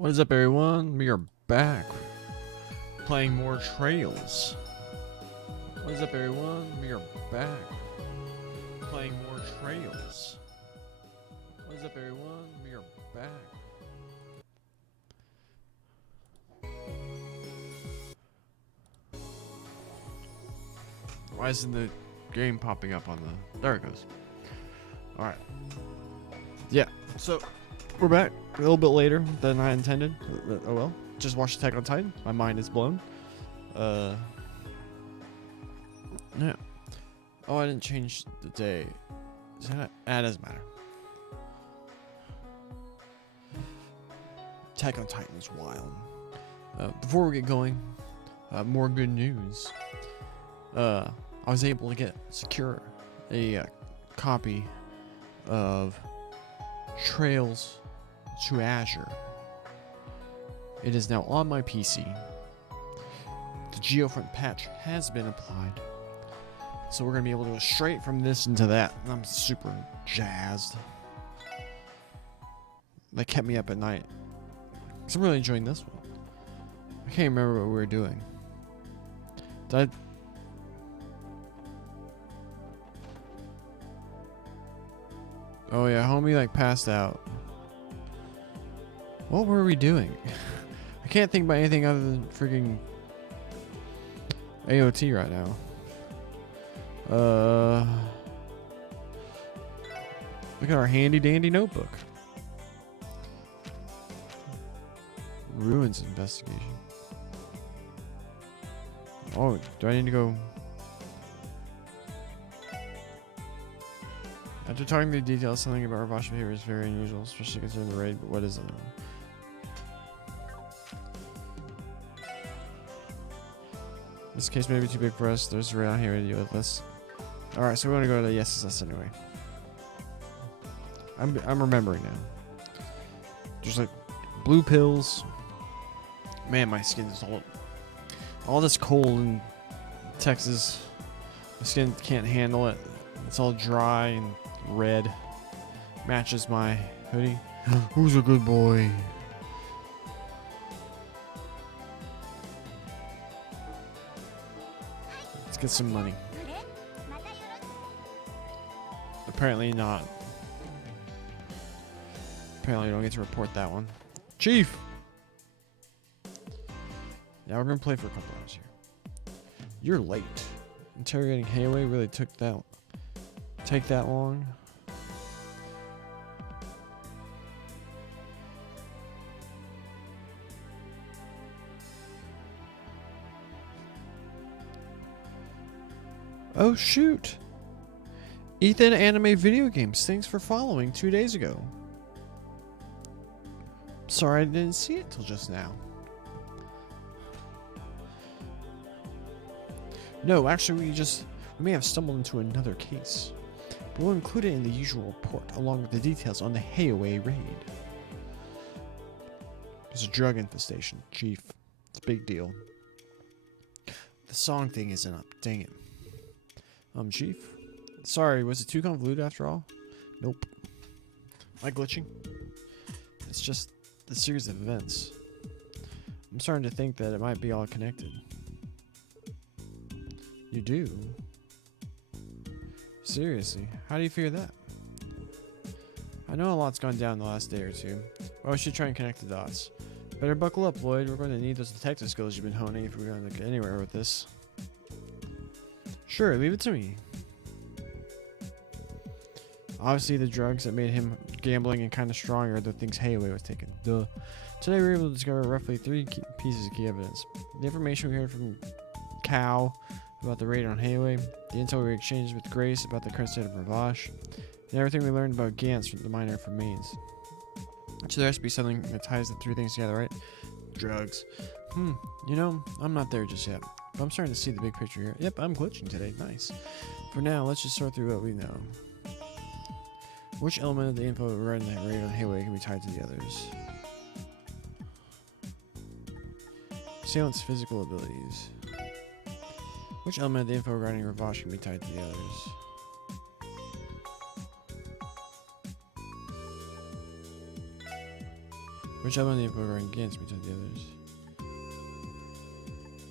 What is up, everyone? We are back playing more Trails. What is up, everyone? We are back playing more Trails. What is up, everyone? We are back. Why isn't the game popping up on the... There it goes. Alright. Yeah, so we're back a little bit later than I intended. Oh well. Just watched Attack on Titan. My mind is blown. Yeah. Oh, I didn't change the day. That doesn't matter. Attack on Titan is wild. Before we get going, more good news. I was able to secure a copy of Trails to Azure. It is now on my PC. The GeoFront patch has been applied. So we're going to be able to go straight from this into that. I'm super jazzed. That kept me up at night. Because I'm really enjoying this one. I can't remember what we were doing. Did I... Oh yeah, homie like passed out. What were we doing? I can't think about anything other than freaking AOT right now. Look at our handy dandy notebook. Ruins investigation. Oh, do I need to go? After talking the details, something about Ravash behavior is very unusual, especially considering the raid, but what is it? This case may be too big for us. There's a raid on here to deal with this. Alright, so we're gonna go to the SSS anyway. I'm remembering now. There's like blue pills. Man, my skin is all this cold in Texas. My skin can't handle it. It's all dry and red. Matches my hoodie. Who's a good boy? Let's get some money. Apparently not. Apparently we don't get to report that one. Chief! Yeah, we're gonna play for a couple hours here. You're late. Interrogating Hayway really take that long? Oh shoot! Ethan Anime Video Games, thanks for following 2 days ago. Sorry I didn't see it till just now. No, actually we may have stumbled into another case. But we'll include it in the usual report, along with the details on the Hayaway raid. There's a drug infestation, Chief. It's a big deal. The song thing isn't up, dang it. Chief? Sorry, was it too convoluted after all? Nope. Am I glitching? It's just the series of events. I'm starting to think that it might be all connected. You do? Seriously, how do you figure that? I know a lot's gone down the last day or two, but we should try and connect the dots. Better buckle up, Lloyd. We're going to need those detective skills you've been honing if we're going to get anywhere with this. Sure, leave it to me. Obviously, the drugs that made him gambling and kind of strong are the things Hayway was taking. Duh. Today, we were able to discover roughly 3 pieces of key evidence. The information we heard from Cow about the raid on Hayway, the intel we exchanged with Grace about the current state of Ravash, and everything we learned about Gantz from the miner from Mainz. So there has to be something that ties the 3 things together, right? Drugs. You know, I'm not there just yet, but I'm starting to see the big picture here. Yep, I'm glitching today. Nice. For now, let's just sort through what we know. Which element of the info regarding that raid on Hayway can be tied to the others? Assailant's physical abilities. Which element of the info regarding Ravash can be tied to the others? Which element of the program Gantz between the others?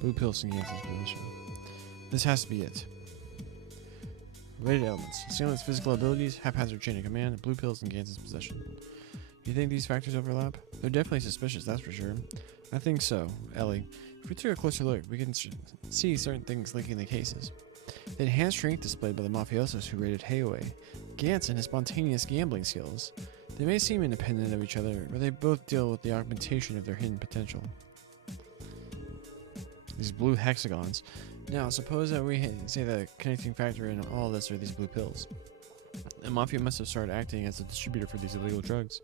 Blue pills in Gantz's possession. This has to be it. Related elements. Assailant's physical abilities, haphazard chain of command, blue pills in Gantz's possession. Do you think these factors overlap? They're definitely suspicious, that's for sure. I think so, Ellie. If we took a closer look, we can see certain things linking the cases. The enhanced strength displayed by the mafiosos who raided Hayaway, Gantz and his spontaneous gambling skills. They may seem independent of each other, but they both deal with the augmentation of their hidden potential. These blue hexagons. Now, suppose that we say the connecting factor in all this are these blue pills. The Mafia must have started acting as a distributor for these illegal drugs.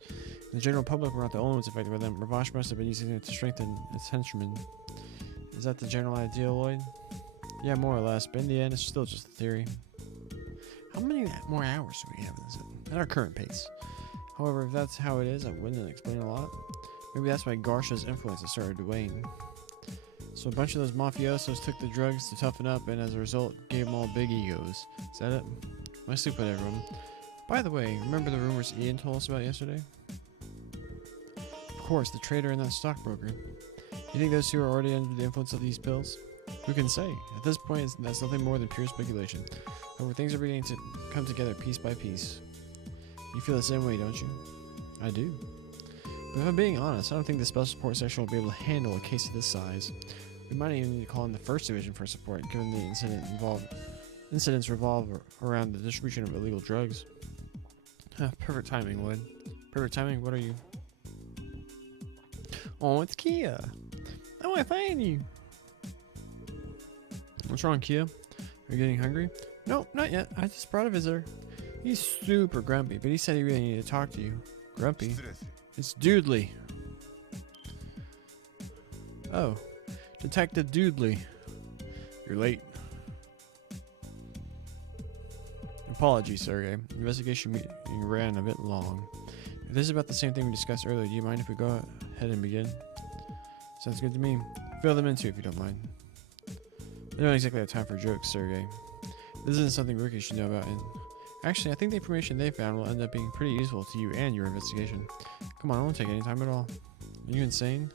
The general public were not the only ones affected by them. Ravache must have been using them to strengthen its henchmen. Is that the general idea, Lloyd? Yeah, more or less, but in the end, it's still just a theory. How many more hours do we have in this at our current pace? However, if that's how it is, that wouldn't explain a lot. Maybe that's why Garsha's influence has started to wane. So a bunch of those mafiosos took the drugs to toughen up, and as a result, gave them all big egos. Is that it? My stupid everyone. By the way, remember the rumors Ian told us about yesterday? Of course, the trader and that stockbroker. You think those two are already under the influence of these pills? Who can say? At this point, that's nothing more than pure speculation. However, things are beginning to come together piece by piece. You feel the same way, don't you? I do. But if I'm being honest, I don't think the Special Support Section will be able to handle a case of this size. We might even need to call in the First Division for support, given the incidents revolve around the distribution of illegal drugs. Perfect timing, Lloyd. Perfect timing? What are you? Oh, it's Kia. Oh, I find you. What's wrong, Kia? Are you getting hungry? No, not yet. I just brought a visitor. He's super grumpy, but he said he really needed to talk to you. Grumpy? It's Doodley. Oh, Detective Doodley. You're late. Apologies, Sergey. The investigation meeting ran a bit long. If this is about the same thing we discussed earlier, do you mind if we go ahead and begin? Sounds good to me. Fill them in too, if you don't mind. I don't exactly have time for jokes, Sergey. This isn't something Ricky should know about, and actually, I think the information they found will end up being pretty useful to you and your investigation. Come on, it won't take any time at all. Are you insane?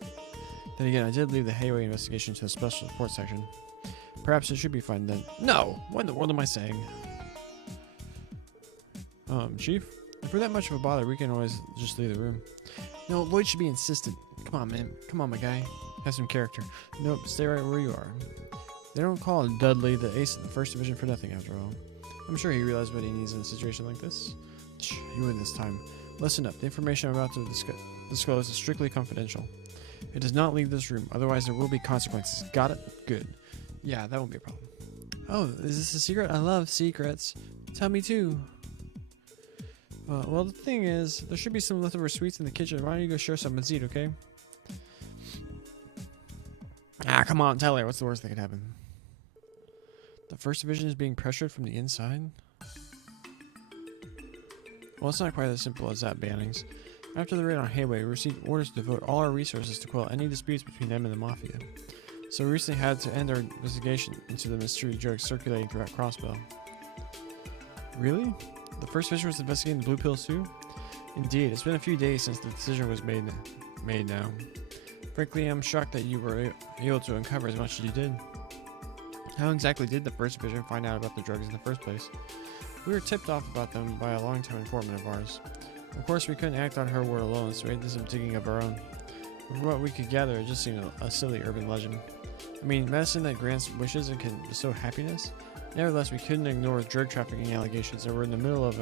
Then again, I did leave the Hayway investigation to the Special Support Section. Perhaps it should be fine then. No! What in the world am I saying? Chief? If we're that much of a bother, we can always just leave the room. No, Lloyd should be insistent. Come on, man. Come on, my guy. Have some character. Nope, stay right where you are. They don't call Dudley the ace of the First Division for nothing, after all. I'm sure he realized what he needs in a situation like this. You win this time. Listen up. The information I'm about to disclose is strictly confidential. It does not leave this room, otherwise there will be consequences. Got it? Good. Yeah, that won't be a problem. Oh, is this a secret? I love secrets. Tell me too. Well, the thing is, there should be some leftover sweets in the kitchen. Why don't you go share some and eat, okay? Ah, come on, tell her. What's the worst that could happen? The First Division is being pressured from the inside? Well, it's not quite as simple as that, Bannings. After the raid on Hayway, we received orders to devote all our resources to quell any disputes between them and the Mafia. So we recently had to end our investigation into the mystery drugs circulating throughout Crossbell. Really? The First Division was investigating the blue pills too? Indeed, it's been a few days since the decision was made now. Frankly, I'm shocked that you were able to uncover as much as you did. How exactly did the First Division find out about the drugs in the first place? We were tipped off about them by a long-time informant of ours. Of course, we couldn't act on her word alone, so we did some digging of our own. From what we could gather, it just seemed a silly urban legend. I mean, medicine that grants wishes and can bestow happiness? Nevertheless, we couldn't ignore drug trafficking allegations that were in the middle of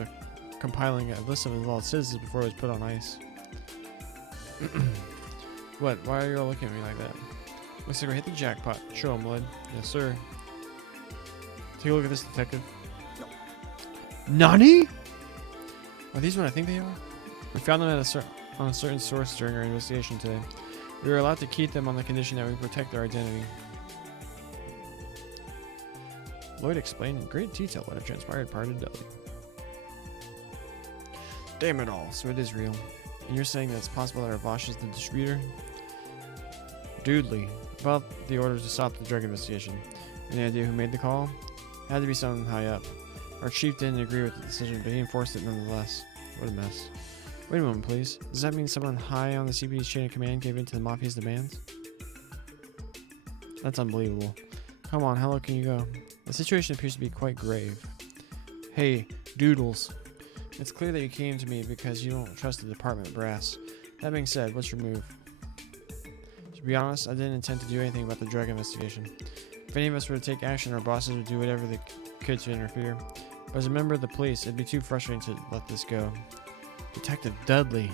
compiling a list of involved citizens before it was put on ice. What? Why are you all looking at me like that? Looks like we hit the jackpot. Show him, Lloyd. Yes, sir. Take a look at this, detective. Nani? Are these what I think they are? We found them at on a certain source during our investigation today. We were allowed to keep them on the condition that we protect their identity. Lloyd explained in great detail what had transpired prior to Dudley. Damn it all, so it is real. And you're saying that it's possible that Ravache is the distributor? Doodley, about the orders to stop the drug investigation. Any idea who made the call? It had to be someone high up. Our chief didn't agree with the decision, but he enforced it nonetheless. What a mess. Wait a moment, please. Does that mean someone high on the CPD's chain of command gave in to the Mafia's demands? That's unbelievable. Come on, how low can you go? The situation appears to be quite grave. Hey, Doodles. It's clear that you came to me because you don't trust the department brass. That being said, what's your move? To be honest, I didn't intend to do anything about the drug investigation. If any of us were to take action, our bosses would do whatever they could to interfere. But as a member of the police, it'd be too frustrating to let this go. Detective Dudley.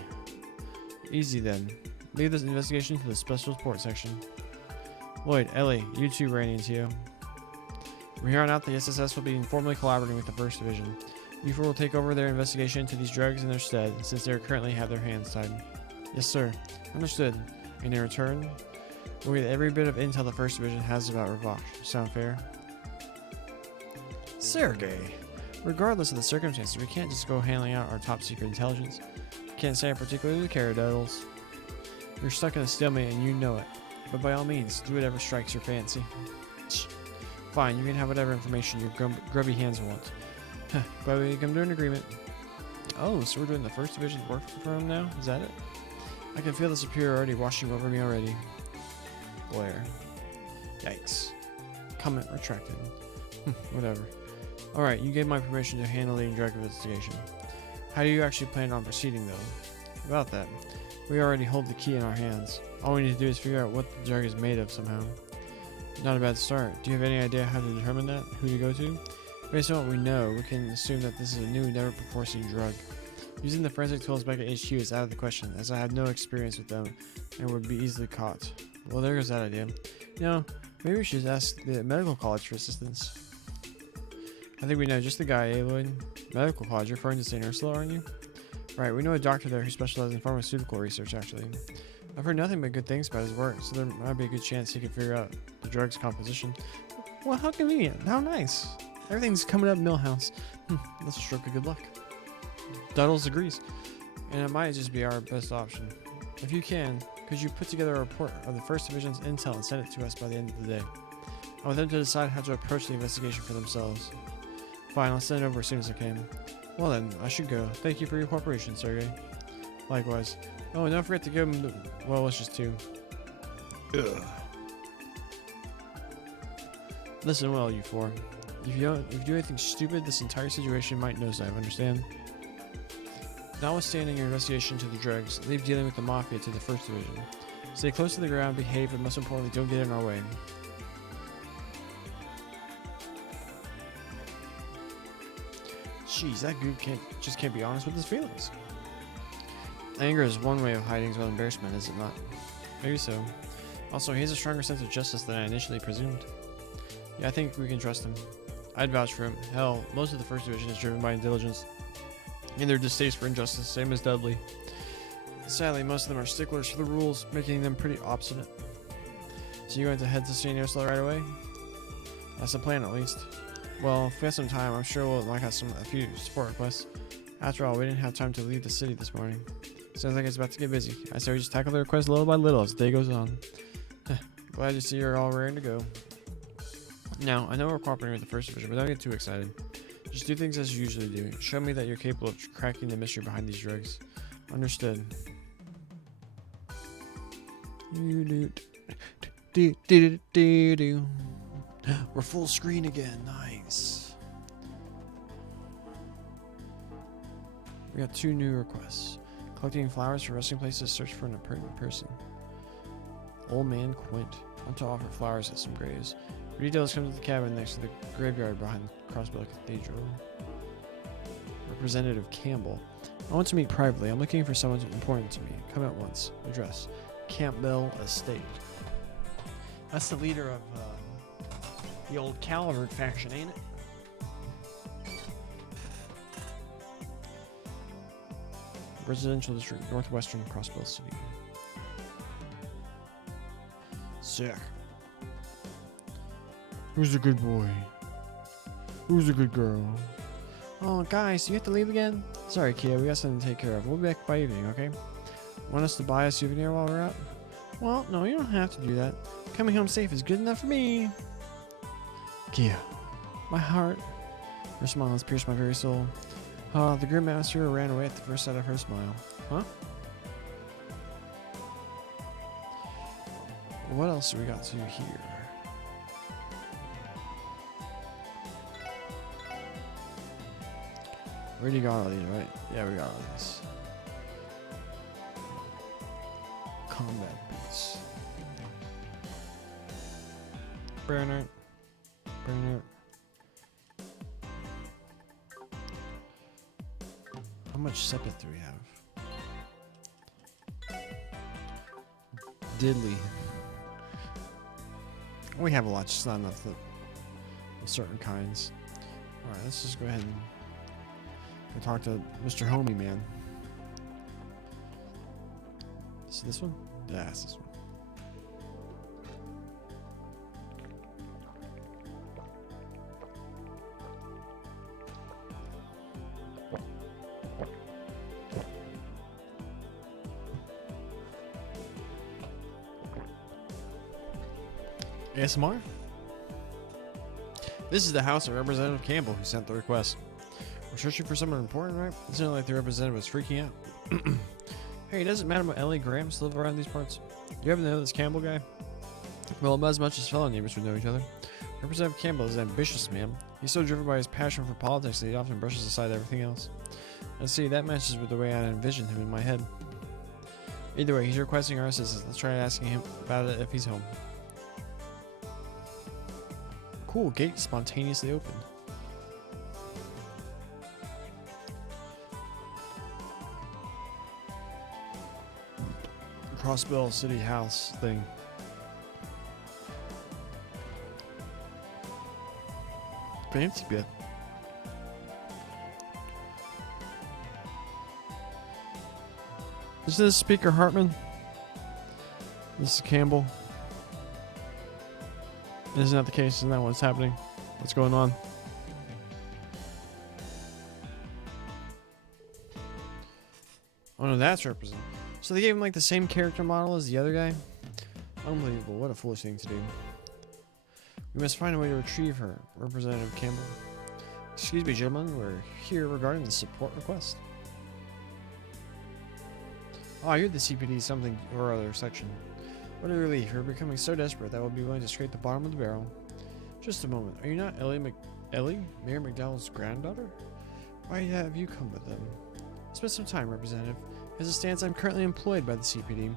Easy then. Leave this investigation to the special support section. Lloyd, Ellie, you two ran into you. From here on out, the SSS will be informally collaborating with the 1st Division. You four will take over their investigation into these drugs in their stead, since they currently have their hands tied. Yes, sir. Understood. In return, we'll get every bit of intel the 1st Division has about Ravash. Sound fair? Sergey. Regardless of the circumstances, we can't just go handing out our top secret intelligence. Can't say I particularly care, Duddles. You're stuck in a stalemate and you know it. But by all means, do whatever strikes your fancy. Fine, you can have whatever information your grubby hands want. Glad we come to an agreement. Oh, so we're doing the 1st Division's work for him now? Is that it? I can feel the superiority washing over me already. Glare. Yikes. Comment retracted. Whatever. Alright, you gave my permission to handle the drug investigation. How do you actually plan on proceeding, though? About that, we already hold the key in our hands. All we need to do is figure out what the drug is made of somehow. Not a bad start. Do you have any idea how to determine that? Who to go to? Based on what we know, we can assume that this is a new, never-before-seen drug. Using the forensic tools back at HQ is out of the question, as I had no experience with them and would be easily caught. Well, there goes that idea. You know, maybe we should ask the medical college for assistance. I think we know just the guy, Lloyd. Medical college, you're referring to St. Ursula, aren't you? Right, we know a doctor there who specializes in pharmaceutical research, actually. I've heard nothing but good things about his work, so there might be a good chance he could figure out the drug's composition. Well, how convenient. How nice. Everything's coming up Millhouse. That's a stroke of good luck. Duddles agrees. And it might just be our best option. If you can, could you put together a report of the 1st Division's intel and send it to us by the end of the day? I want them to decide how to approach the investigation for themselves. Fine, I'll send it over as soon as I can. Well then, I should go. Thank you for your cooperation, Sergey. Likewise. Oh, and don't forget to give him the well wishes too. Ugh. Listen well, you four. If you do anything stupid, this entire situation might nosedive, understand? Notwithstanding your investigation into the drugs, leave dealing with the Mafia to the 1st Division. Stay close to the ground, behave, and most importantly, don't get in our way. Jeez, that goob just can't be honest with his feelings. Anger is one way of hiding his own embarrassment, is it not? Maybe so. Also, he has a stronger sense of justice than I initially presumed. Yeah, I think we can trust him. I'd vouch for him. Hell, most of the 1st Division is driven by intelligence and their distaste for injustice, same as Dudley. Sadly, most of them are sticklers for the rules, making them pretty obstinate. So you going to head to St. Ursula right away? That's the plan, at least. Well, if we have some time, I'm sure we'll knock out a few support requests. After all, we didn't have time to leave the city this morning. Sounds like it's about to get busy. I say we just tackle the requests little by little as the day goes on. Glad to see you're all raring to go. Now, I know we're cooperating with the 1st Division, but don't get too excited. Just do things as you usually do. Show me that you're capable of cracking the mystery behind these drugs. Understood. We're full screen again. Nice. We got 2 new requests. Collecting flowers for resting places, search for an important person. Old man Quint. Want to offer flowers at some graves. For details, come to the cabin next to the graveyard behind Crossbell Cathedral. Representative Campbell. I want to meet privately. I'm looking for someone important to me. Come at once. Address. Campbell Estate. That's the leader of the old Calvert faction, ain't it? Residential District, Northwestern Crossbell City. Sick. Who's the good boy? Who's the good girl? Oh, guys, do you have to leave again? Sorry, Kia, we got something to take care of. We'll be back by evening, okay? Want us to buy a souvenir while we're out? Well, no, you don't have to do that. Coming home safe is good enough for me. Kia, my heart. Her smile has pierced my very soul. The Grim Master ran away at the first sight of her smile. Huh? What else do we got to here? We already got all these, right? Yeah, we got all these. Combat boots. Burn it. Burn it. How much sepith do we have? Diddly. We have a lot, just not enough of certain kinds. Alright, let's just go ahead and talk to Mr. Homie Man. Is this one? Yeah, it's this one. ASMR? This is the house of Representative Campbell who sent the request. We're searching for someone important, right? It sounded like the representative was freaking out. Hey, doesn't Madam Ellie Graham still live around these parts? Do you happen to know this Campbell guy? Well, about as much as fellow neighbors would know each other. Representative Campbell is an ambitious man. He's so driven by his passion for politics that he often brushes aside everything else. Let's see, that matches with the way I envisioned him in my head. Either way, he's requesting our assistance. Let's try asking him about it if he's home. Cool, gate spontaneously opened. Crossbell City House thing. Fancy bit. Is this Speaker Hartman? This is Campbell. Isn't that the case? Isn't that what's happening? What's going on? Oh no, that's represent. So they gave him like the same character model as the other guy? Unbelievable. What a foolish thing to do. We must find a way to retrieve her, Representative Campbell. Excuse me, gentlemen. We're here regarding the support request. Oh, you're the CPD something or other section. What a relief. We're becoming so desperate that we'll be willing to scrape the bottom of the barrel. Just a moment. Are you not Ellie, Mayor McDowell's granddaughter? Why have you come with them? Spend some time, Representative. As it stands, I'm currently employed by the CPD.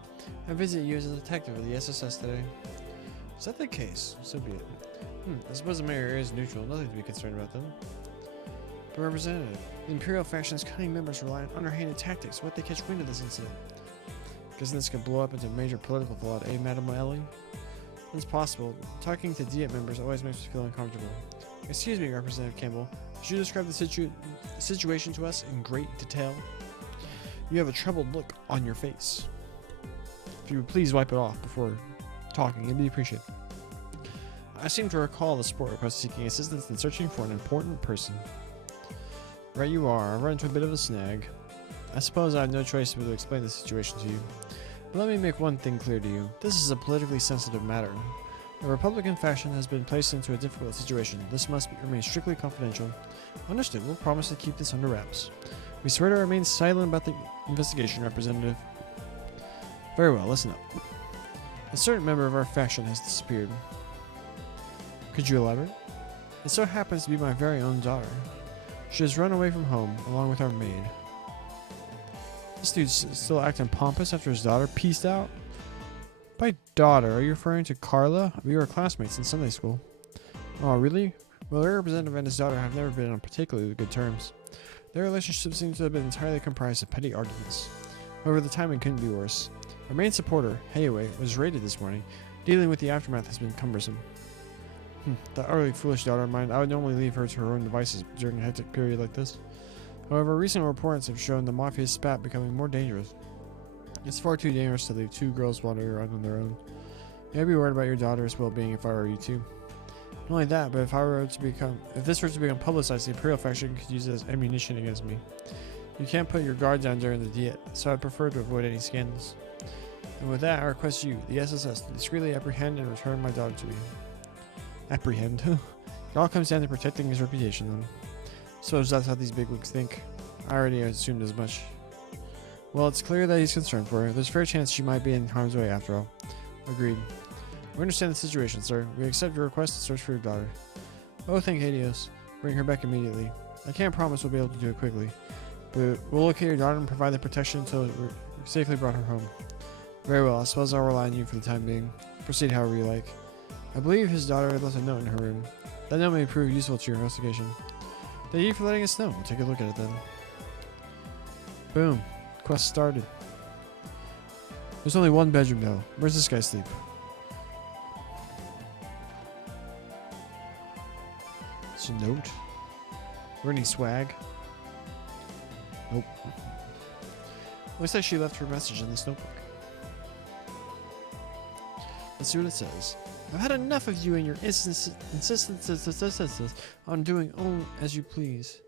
I visit you as a detective of the SSS today. Is that the case? So be it. I suppose the mayor is neutral. Nothing to be concerned about them. But Representative, the Imperial faction's cunning members rely on underhanded tactics. What if they catch wind of this incident? Because this could blow up into major political fallout, eh, Madam Ellie? It's possible. Talking to Diet members always makes me feel uncomfortable. Excuse me, Representative Campbell. Could you describe the situation to us in great detail? You have a troubled look on your face. If you would please wipe it off before talking, it'd be appreciated. I seem to recall the support request seeking assistance in searching for an important person. Right you are. I've run into a bit of a snag. I suppose I have no choice but to explain the situation to you. But let me make one thing clear to you. This is a politically sensitive matter. The Republican faction has been placed into a difficult situation. This must remain strictly confidential. Understood. We'll promise to keep this under wraps. We swear to remain silent about the investigation, Representative. Very well, listen up. A certain member of our faction has disappeared. Could you elaborate? It so happens to be my very own daughter. She has run away from home, along with our maid. This dude's still acting pompous after his daughter pieced out? By daughter, are you referring to Carla? We were classmates in Sunday school. Oh, really? Well, the representative and his daughter have never been on particularly good terms. Their relationship seems to have been entirely comprised of petty arguments. However, the timing couldn't be worse. Our main supporter, Hayaway, was raided this morning. Dealing with the aftermath has been cumbersome. That utterly foolish daughter of mine, I would normally leave her to her own devices during a hectic period like this. However, recent reports have shown the Mafia's spat becoming more dangerous. It's far too dangerous to leave two girls wandering around on their own. I'd be worried about your daughter's well-being if I were you too. Not only that, but if this were to become publicized, the Imperial faction could use it as ammunition against me. You can't put your guard down during the Diet, so I'd prefer to avoid any scandals. And with that, I request you, the SSS, to discreetly apprehend and return my daughter to me. Apprehend? It all comes down to protecting his reputation, then. Suppose that's how these bigwigs think. I already assumed as much. Well, it's clear that he's concerned for her. There's a fair chance she might be in harm's way after all. Agreed. We understand the situation, sir. We accept your request to search for your daughter. Oh, thank Helios. Bring her back immediately. I can't promise we'll be able to do it quickly, but we'll locate your daughter and provide the protection until we're safely brought her home. Very well. I suppose I'll rely on you for the time being. Proceed however you like. I believe his daughter had left a note in her room. That note may prove useful to your investigation. Thank you for letting us know. We'll take a look at it then. Boom. Quest started. There's only one bedroom though. Where's this guy sleep? It's a note. Or any swag? Nope. Looks like she left her message in this notebook. Let's see what it says. I've had enough of you and your insistences on doing as you please.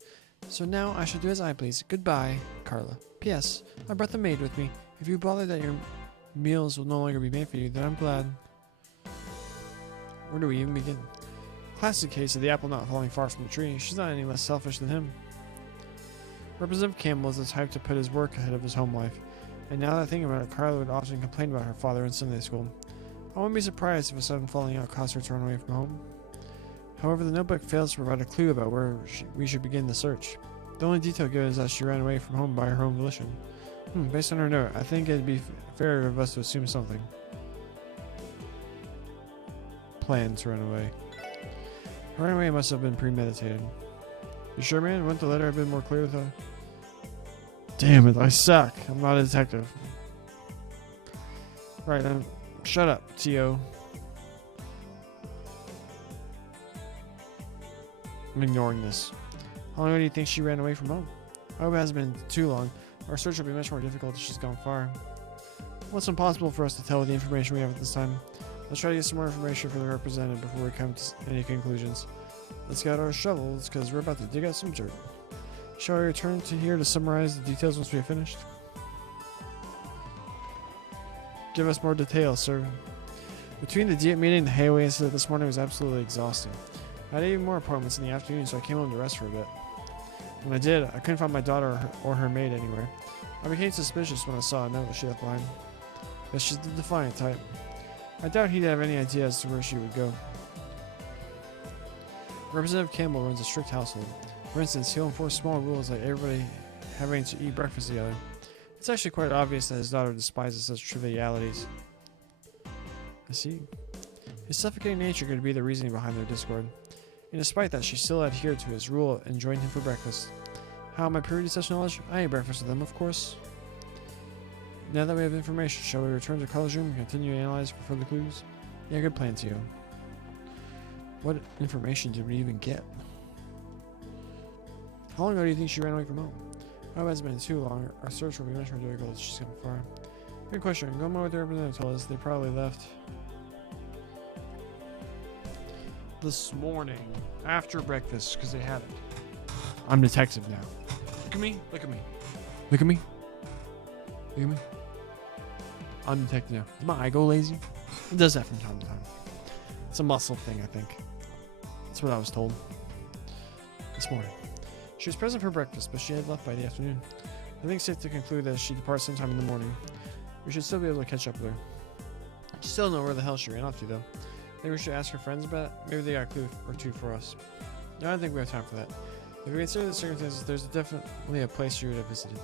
So now I shall do as I please. Goodbye, Carla. P.S. I brought the maid with me. If you bother that your meals will no longer be made for you, then I'm glad. Where do we even begin? Classic case of the apple not falling far from the tree. She's not any less selfish than him. Representative Campbell is the type to put his work ahead of his home life. And now that I think about it, Carla would often complain about her father in Sunday school. I wouldn't be surprised if a sudden falling out caused her to run away from home. However, the notebook fails to provide a clue about where we should begin the search. The only detail given is that she ran away from home by her own volition. Based on her note, I think it'd be fair of us to assume something. Plan to run away. Her runaway must have been premeditated. You sure, man? Wouldn't the letter have been more clear with her? Damn it, I suck. I'm not a detective. Right, shut up, T.O. I'm ignoring this. How long do you think she ran away from home? I hope it hasn't been too long. Our search will be much more difficult if she's gone far. Well, it's impossible for us to tell with the information we have at this time. Let's try to get some more information from the representative before we come to any conclusions. Let's get our shovels, because we're about to dig out some dirt. Shall we return to here to summarize the details once we have finished? Give us more details, sir. Between the Diet meeting and the Hayway incident this morning was absolutely exhausting. I had even more appointments in the afternoon, so I came home to rest for a bit. When I did, I couldn't find my daughter or her maid anywhere. I became suspicious when I saw a note that she left behind. But she's the defiant type. I doubt he'd have any idea as to where she would go. Representative Campbell runs a strict household. For instance, he'll enforce small rules like everybody having to eat breakfast together. It's actually quite obvious that his daughter despises such trivialities. I see. His suffocating nature could be the reasoning behind their discord. And despite that, she still adhered to his rule and joined him for breakfast. How am I privy to such knowledge? I ate breakfast with them, of course. Now that we have information, shall we return to Carla's room and continue to analyze for further clues? Yeah, good plan, Tio. What information did we even get? How long ago do you think she ran away from home? I hope it hasn't been too long. Our search will be much more difficult if she's gone far. Good question. Go more with the representative told us they probably left this morning after breakfast because they had it. I'm detective now. Look at me. Look at me. Look at me. Look at me. I'm detective now. Does my eye go lazy? It does that from time to time. It's a muscle thing, I think. That's what I was told this morning. She was present for breakfast, but she had left by the afternoon. I think it's safe to conclude that she departs sometime in the morning. We should still be able to catch up with her. I still don't know where the hell she ran off to, though. Maybe we should ask her friends about it. Maybe they got a clue or two for us. No, I don't think we have time for that. If we consider the circumstances, there's definitely a place she would have visited.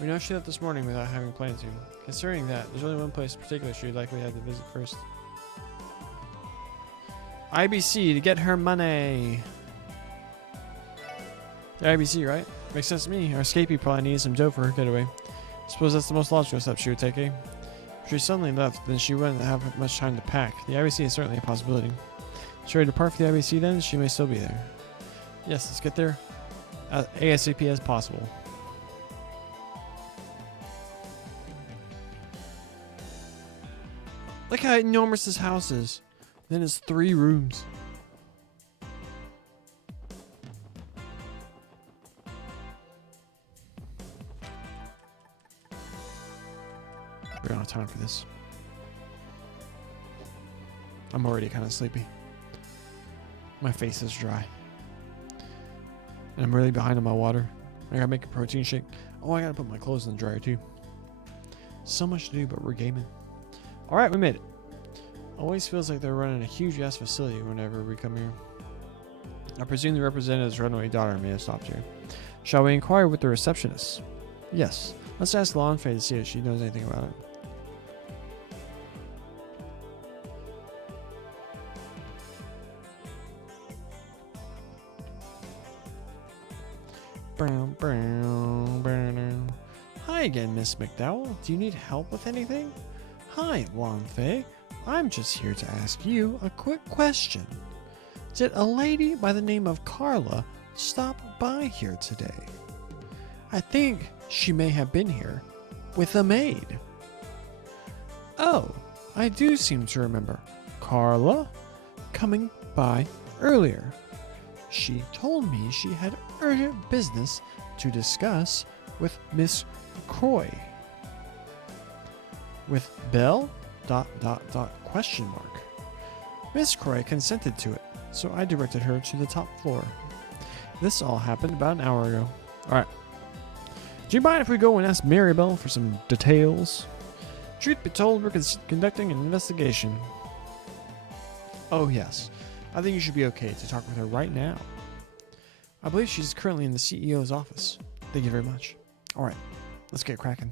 We know she left this morning without having planned to. Considering that, there's only one place in particular she would likely have to visit first. IBC to get her money. The IBC, right? Makes sense to me. Our escapee probably needs some dough for her getaway. Suppose that's the most logical step she would take, eh? If she suddenly left, then she wouldn't have much time to pack. The IBC is certainly a possibility. Should we depart for the IBC then? She may still be there. Yes, let's get there ASAP as possible. Look how enormous this house is. Then it's 3 rooms. We don't have time for this. I'm already kind of sleepy. My face is dry. And I'm really behind on my water. I gotta make a protein shake. Oh, I gotta put my clothes in the dryer too. So much to do, but we're gaming. Alright, we made it. Always feels like they're running a huge ass facility whenever we come here. I presume the representative's runaway daughter may have stopped here. Shall we inquire with the receptionist? Yes. Let's ask Lan Fei to see if she knows anything about it. Hi again, Miss McDowell. Do you need help with anything? Hi, Lan Fei. I'm just here to ask you a quick question. Did a lady by the name of Carla stop by here today? I think she may have been here with a maid. Oh, I do seem to remember Carla coming by earlier. She told me she had urgent business to discuss with Miss Croy. With Belle? ... Miss Croy consented to it, so I directed her to the top floor. This all happened about an hour ago. Alright. Do you mind if we go and ask Maribel for some details? Truth be told, we're conducting an investigation. Oh yes. I think you should be okay to talk with her right now. I believe she's currently in the CEO's office. Thank you very much. Alright, let's get cracking.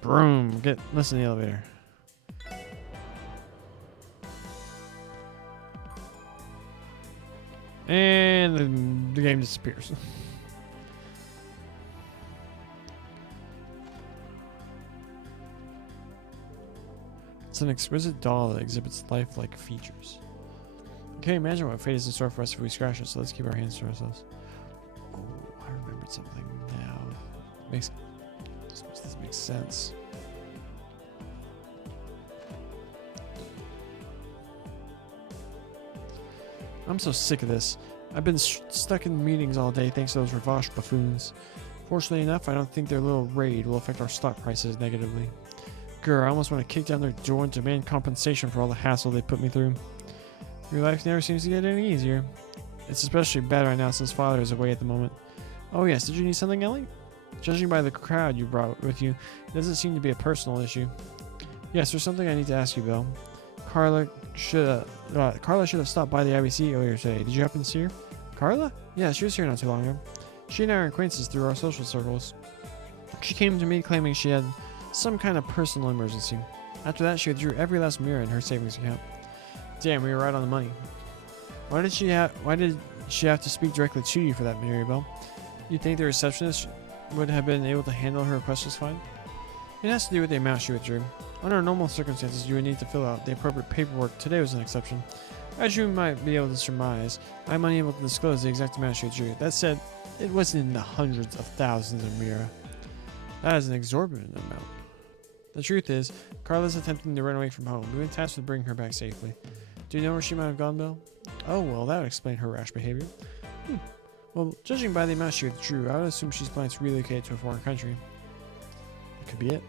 Broom, let's in the elevator. And the game disappears. It's an exquisite doll that exhibits lifelike features. I can't imagine what fate is in store for us if we scratch it, so let's keep our hands to ourselves. Oh, I remembered something now. This makes sense. I'm so sick of this. I've been stuck in meetings all day thanks to those Ravash buffoons. Fortunately enough, I don't think their little raid will affect our stock prices negatively. Grr, I almost want to kick down their door and demand compensation for all the hassle they put me through. Your life never seems to get any easier. It's especially bad right now since father is away at the moment. Oh yes, did you need something, Ellie? Judging by the crowd you brought with you, it doesn't seem to be a personal issue. Yes, there's something I need to ask you, Bill. Carla should have stopped by the IBC earlier today. Did you happen to see her? Carla? Yeah, she was here not too long ago. She and I are acquaintances through our social circles. She came to me claiming she had some kind of personal emergency. After that, she withdrew every last mirror in her savings account. Damn, we were right on the money. Why did she have to speak directly to you for that, Maribel? You think the receptionist would have been able to handle her request just fine? It has to do with the amount she withdrew. Under normal circumstances, you would need to fill out the appropriate paperwork. Today was an exception. As you might be able to surmise, I'm unable to disclose the exact amount she withdrew. That said, it wasn't in the hundreds of thousands of Mira. That is an exorbitant amount. The truth is, Carla's attempting to run away from home. We've been tasked with bringing her back safely. Do you know where she might have gone, Bill? Oh, well, that would explain her rash behavior. Well, judging by the amount she withdrew, I would assume she's planning to relocate to a foreign country. That could be it.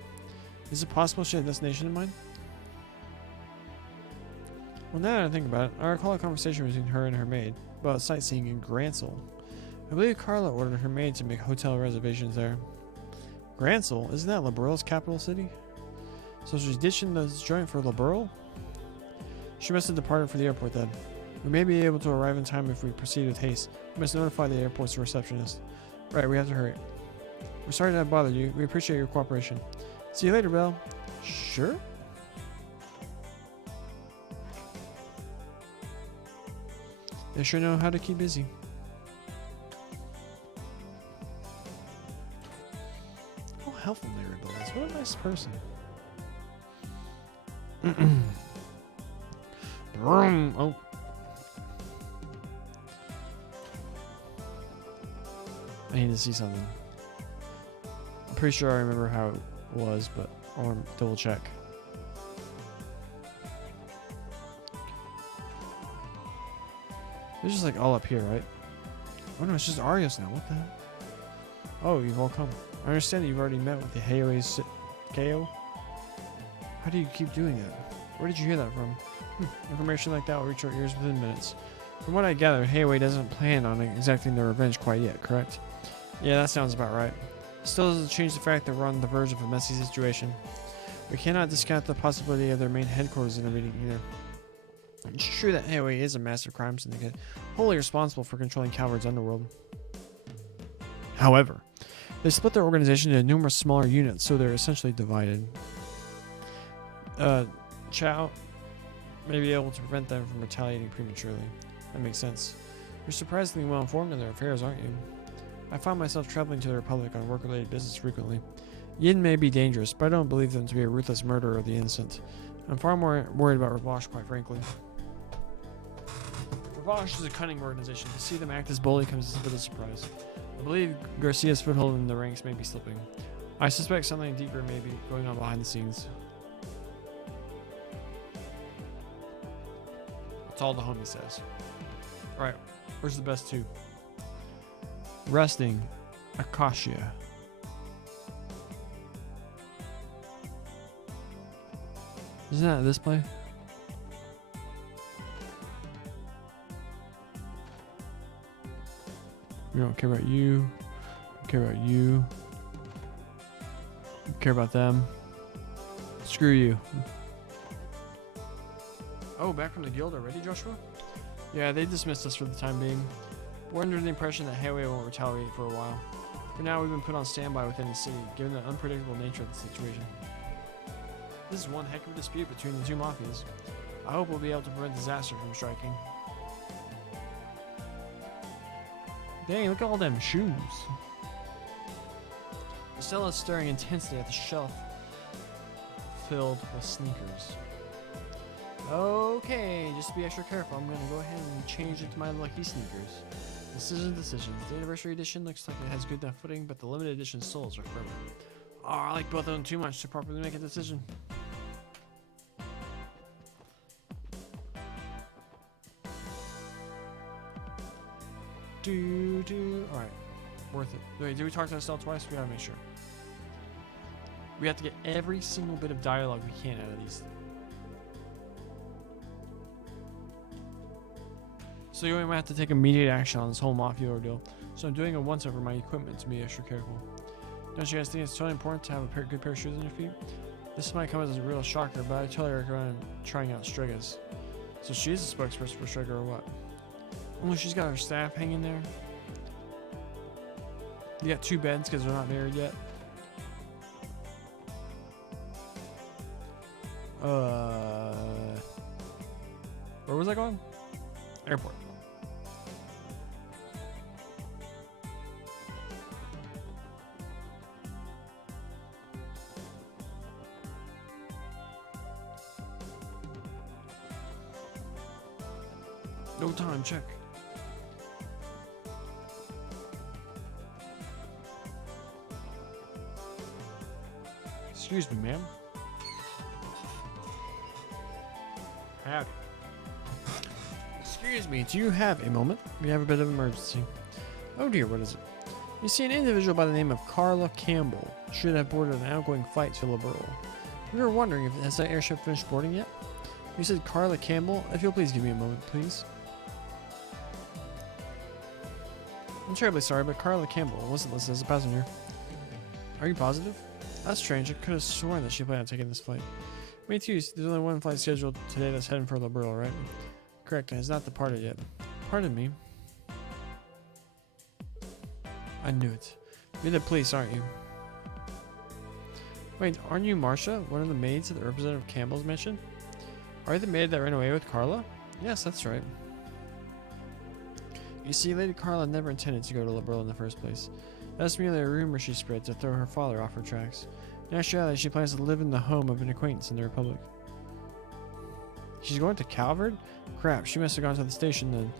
Is it possible she had a destination in mind? Well, now that I think about it, I recall a conversation between her and her maid about sightseeing in Gransel. I believe Carla ordered her maid to make hotel reservations there. Gransel? Isn't that Liberal's capital city? So she's ditching the joint for Liberal? She must have departed for the airport then. We may be able to arrive in time if we proceed with haste. We must notify the airport's receptionist. Right, we have to hurry. We're sorry to have bothered you. We appreciate your cooperation. See you later, Belle. Sure? They sure know how to keep busy. How helpful Maribel is. What a nice person. Oh. I need to see something. I'm pretty sure I remember how it was, but I want to double check. It's just like all up here, right? Oh no, it's just Arios now. What the hell? Oh, you've all come. I understand that you've already met with the Heiwei's KO. How do you keep doing that? Where did you hear that from? Information like that will reach our ears within minutes. From what I gather, Heiwei doesn't plan on exacting their revenge quite yet, correct? Yeah, that sounds about right. Still doesn't change the fact that we're on the verge of a messy situation. We cannot discount the possibility of their main headquarters intervening either. It's true that Hayway is a massive crime syndicate, wholly responsible for controlling Calvard's underworld. However, they split their organization into numerous smaller units, so they're essentially divided. Chow may be able to prevent them from retaliating prematurely. That makes sense. You're surprisingly well informed in their affairs, aren't you? I find myself traveling to the Republic on work-related business frequently. Yin may be dangerous, but I don't believe them to be a ruthless murderer of the innocent. I'm far more worried about Ravash, quite frankly. Ravash is a cunning organization. To see them act as boldly comes as a bit of surprise. I believe Garcia's foothold in the ranks may be slipping. I suspect something deeper may be going on behind the scenes. That's all the homie says. Alright, where's the best two? Resting Acacia. Isn't that this play? We don't care about you. We care about you. We care about them. Screw you. Oh, back from the guild already, Joshua? Yeah, they dismissed us for the time being. We're under the impression that Hayway won't retaliate for a while. For now, we've been put on standby within the city, given the unpredictable nature of the situation. This is one heck of a dispute between the two mafias. I hope we'll be able to prevent disaster from striking. Dang, look at all them shoes. Estella's staring intensely at the shelf filled with sneakers. Okay, just to be extra careful, I'm gonna go ahead and change it to my lucky sneakers. Decisions. The anniversary edition looks like it has good enough footing, but the limited edition soles are firmer. Oh, I like both of them too much to properly make a decision. Alright. Worth it. Wait, did we talk to Estelle twice? We gotta make sure. We have to get every single bit of dialogue we can out of these. So you might have to take immediate action on this whole mafia ordeal. So I'm doing a once over my equipment to be extra careful. Don't you guys think it's totally important to have a good pair of shoes on your feet? This might come as a real shocker, but I totally recommend trying out Striga's. So she's a spokesperson for Striga or what? Only she's got her staff hanging there. You got two beds because they're not married yet. Where was I going? Airport. No time, check. Excuse me, ma'am. Howdy. Excuse me, do you have a moment? We have a bit of emergency. Oh dear, what is it? You see, an individual by the name of Carla Campbell should have boarded an outgoing flight to Liberl. We were wondering if has that airship finished boarding yet? You said Carla Campbell? If you'll please give me a moment, please. I'm terribly sorry, but Carla Campbell wasn't listed as a passenger. Are you positive? That's strange. I could have sworn that she planned on taking this flight. Me too. There's only one flight scheduled today that's heading for Liberl, right? Correct. It has not departed yet. Pardon me. I knew it. You're the police, aren't you? Wait, aren't you Marcia, one of the maids that Representative Campbell's mentioned? Are you the maid that ran away with Carla? Yes, that's right. You see, Lady Carla never intended to go to Liberl in the first place. That's merely a rumor she spread to throw her father off her tracks. In actuality, she plans to live in the home of an acquaintance in the Republic. She's going to Calvard? Crap, she must have gone to the station then.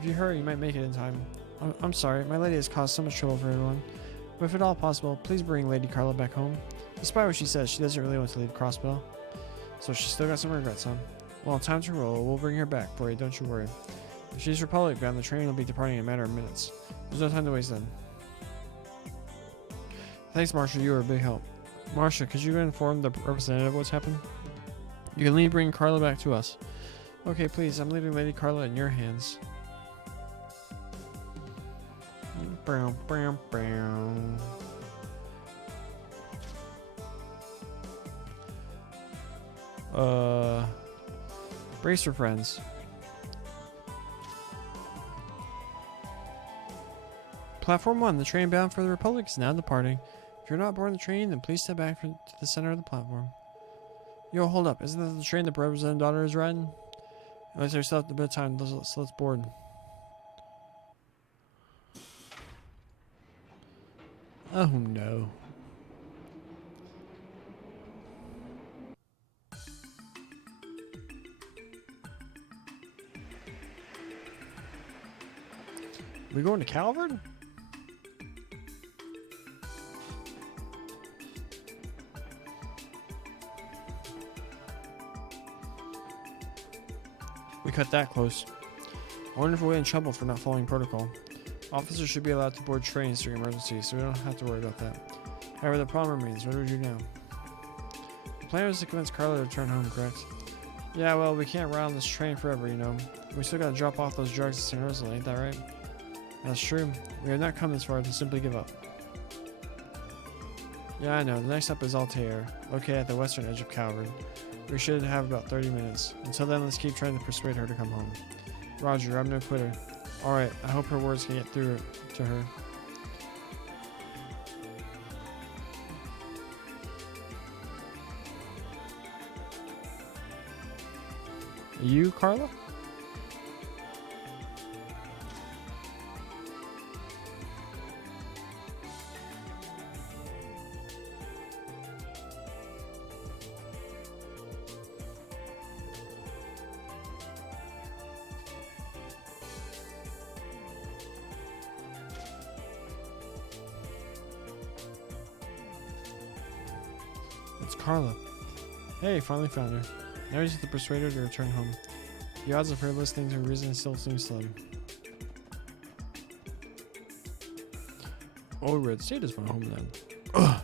If you hurry, you might make it in time. I'm sorry, my lady has caused so much trouble for everyone. But if at all possible, please bring Lady Carla back home. Despite what she says, she doesn't really want to leave Crossbell. So she's still got some regrets, huh? Well, time to roll. We'll bring her back for you, don't you worry. If she's Republic bound, the train will be departing in a matter of minutes. There's no time to waste then. Thanks, Marcia. You were a big help. Marcia, could you inform the representative of what's happened? You can bring Carla back to us. Okay, please. I'm leaving Lady Carla in your hands. Brace for friends. Platform 1, the train bound for the Republic is now departing. If you're not aboard the train, then please step back to the center of the platform. Yo, hold up. Isn't that the train the brother and daughter is riding? Unless there's still a bit of time, so let's board. Oh no. We going to Calvard? We cut that close. I wonder if we'll get in trouble for not following protocol. Officers should be allowed to board trains during emergencies, so we don't have to worry about that. However, the problem remains. What do we do now? The plan was to convince Carla to return home, correct? Yeah, well, we can't ride on this train forever, you know. We still gotta drop off those drugs at St. Ursula, ain't that right? That's true. We have not come this far to simply give up. Yeah, I know. The next stop is Altair, located at the western edge of Calvard. We should have about 30 minutes. Until then, let's keep trying to persuade her to come home. Roger, I'm no quitter. Alright, I hope her words can get through to her. You, Carla? It's Carla. Hey, finally found her. Now we just have to persuade her to return home. The odds of her listening to reason still seem slim. Oh, Red State is my home then. Ugh.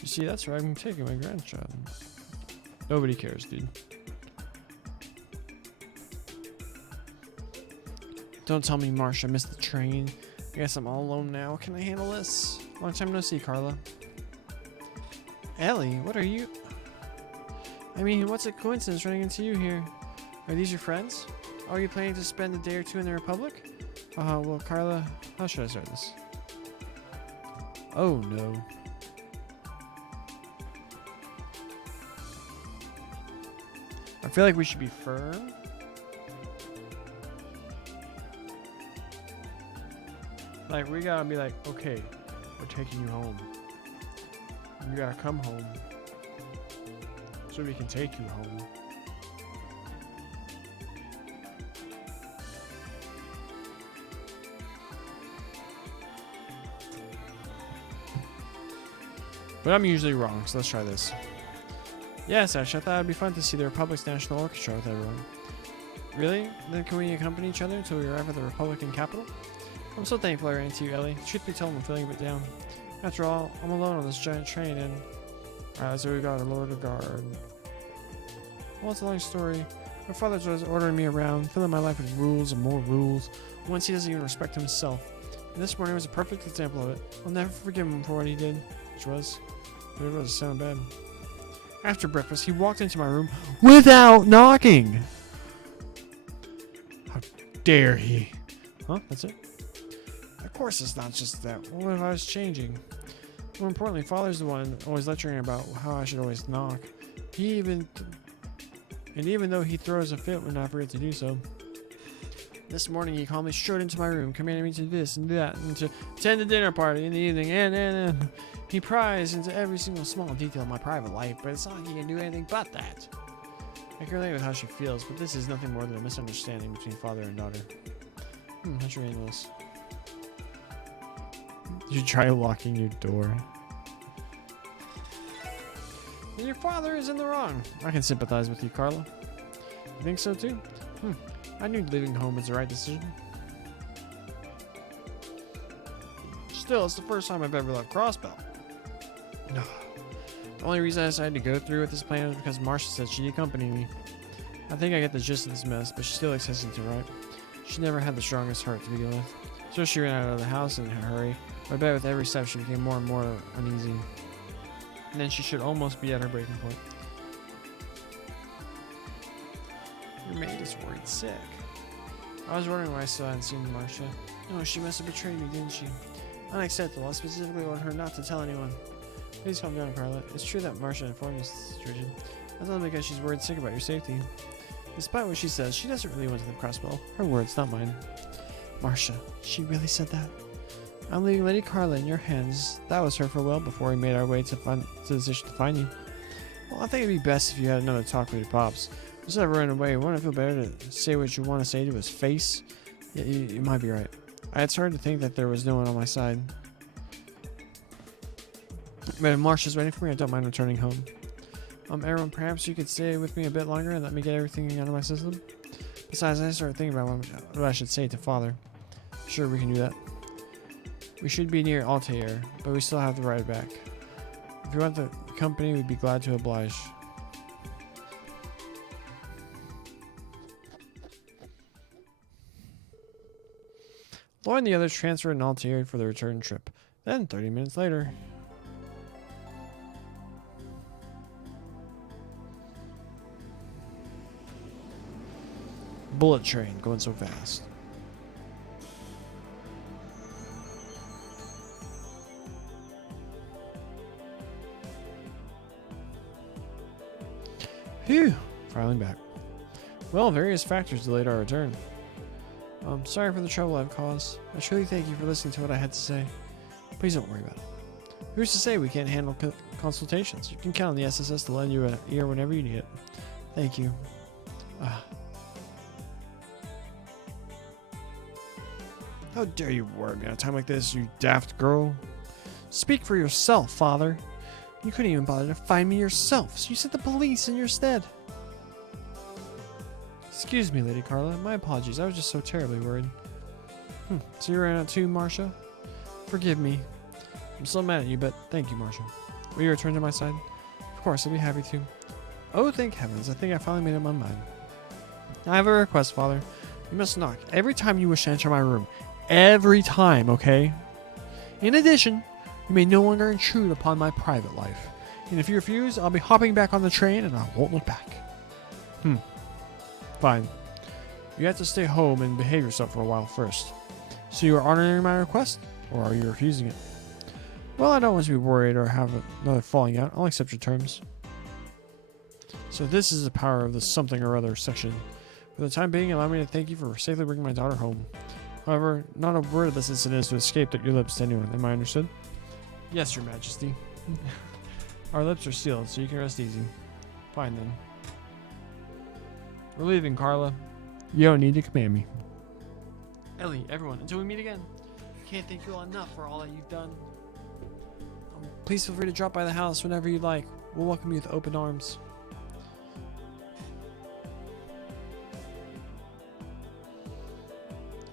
You see, that's where I'm taking my grandchild. Nobody cares, dude. Don't tell me, Marsh, I missed the train. I guess I'm all alone now. Can I handle this? Long time no see, Carla. Ellie, what are you? I mean, what's a coincidence running into you here? Are these your friends? Are you planning to spend a day or two in the Republic? Well, Carla, how should I start this? Oh, no. I feel like we should be firm. Like, we gotta be like, okay, we're taking you home. You gotta come home so we can take you home. But I'm usually wrong, so let's try this. Yes, Ash, I thought it'd be fun to see the Republic's National Orchestra with everyone. Really? Then can we accompany each other until we arrive at the Republican capital? I'm so thankful I ran into you, Ellie. Truth be told, I'm feeling a bit down. After all, I'm alone on this giant train and... Alright, so we got a Lord of Guard. Well, it's a long story. My father's always ordering me around, filling my life with rules and more rules. Once he doesn't even respect himself. And this morning was a perfect example of it. I'll never forgive him for what he did. Which was... It was sound bad. After breakfast, he walked into my room without knocking! How dare he? Huh? That's it? Of course it's not just that. What if I was changing? More importantly, Father's the one always lecturing about how I should always knock. Even though he throws a fit when I forget to do so. This morning he called me straight into my room, commanding me to do this and that, and to attend the dinner party in the evening, and he pries into every single small detail of my private life, but it's not like he can do anything but that. I can relate with how she feels, but this is nothing more than a misunderstanding between father and daughter. How should we handle this? You try locking your door. Then your father is in the wrong. I can sympathize with you, Carla. You think so too? I knew leaving home was the right decision. Still, it's the first time I've ever left Crossbell. No. The only reason I decided to go through with this plan was because Marcia said she'd accompany me. I think I get the gist of this mess, but she still looks hesitant, right? She never had the strongest heart to begin with. So she ran out of the house in a hurry. I bet with every step she became more and more uneasy. And then she should almost be at her breaking point. Your maid is worried sick. I was wondering why I still hadn't seen Marcia. No, she must have betrayed me, didn't she? Unacceptable. I specifically ordered her not to tell anyone. Please calm down, Carla. It's true that Marcia informed us of the situation. That's not because she's worried sick about your safety. Despite what she says, she doesn't really want to the crossbow. Her words, not mine. Marcia, she really said that? I'm leaving Lady Carla in your hands. That was her farewell before we made our way to the decision to find you. Well, I think it'd be best if you had another talk with your pops. Instead of running away, wouldn't it feel better to say what you want to say to his face? Yeah, you might be right. It's hard to think that there was no one on my side. But if Marcia's waiting for me, I don't mind returning home. Everyone, perhaps you could stay with me a bit longer and let me get everything out of my system? Besides, I started thinking about what I should say to Father. Sure, we can do that. We should be near Altair, but we still have to ride back. If you want the company, we'd be glad to oblige. Lloyd and the others transferred in Altair for the return trip. Then, 30 minutes later... Bullet train going so fast. Phew, finally back. Well, various factors delayed our return. Sorry for the trouble I've caused. I truly thank you for listening to what I had to say. Please don't worry about it. Who's to say we can't handle consultations? You can count on the SSS to lend you an ear whenever you need it. Thank you. How dare you worry me at a time like this, you daft girl? Speak for yourself, Father. You couldn't even bother to find me yourself, so you sent the police in your stead. Excuse me, Lady Carla. My apologies. I was just so terribly worried. So you ran out too, Marcia? Forgive me. I'm still mad at you, but thank you, Marcia. Will you return to my side? Of course, I'll be happy to. Oh, thank heavens. I think I finally made up my mind. I have a request, Father. You must knock every time you wish to enter my room. Every time, okay? In addition, you may no longer intrude upon my private life. And if you refuse, I'll be hopping back on the train and I won't look back. Fine. You have to stay home and behave yourself for a while first. So you are honoring my request? Or are you refusing it? Well, I don't want to be worried or have another falling out. I'll accept your terms. So this is the power of the something or other section. For the time being, allow me to thank you for safely bringing my daughter home. However, not a word of this incident is to escape your lips to anyone. Am I understood? Yes, Your Majesty. Our lips are sealed, so you can rest easy. Fine, then. We're leaving, Carla. You don't need to command me. Ellie, everyone, until we meet again. I can't thank you all enough for all that you've done. Please feel free to drop by the house whenever you like. We'll welcome you with open arms.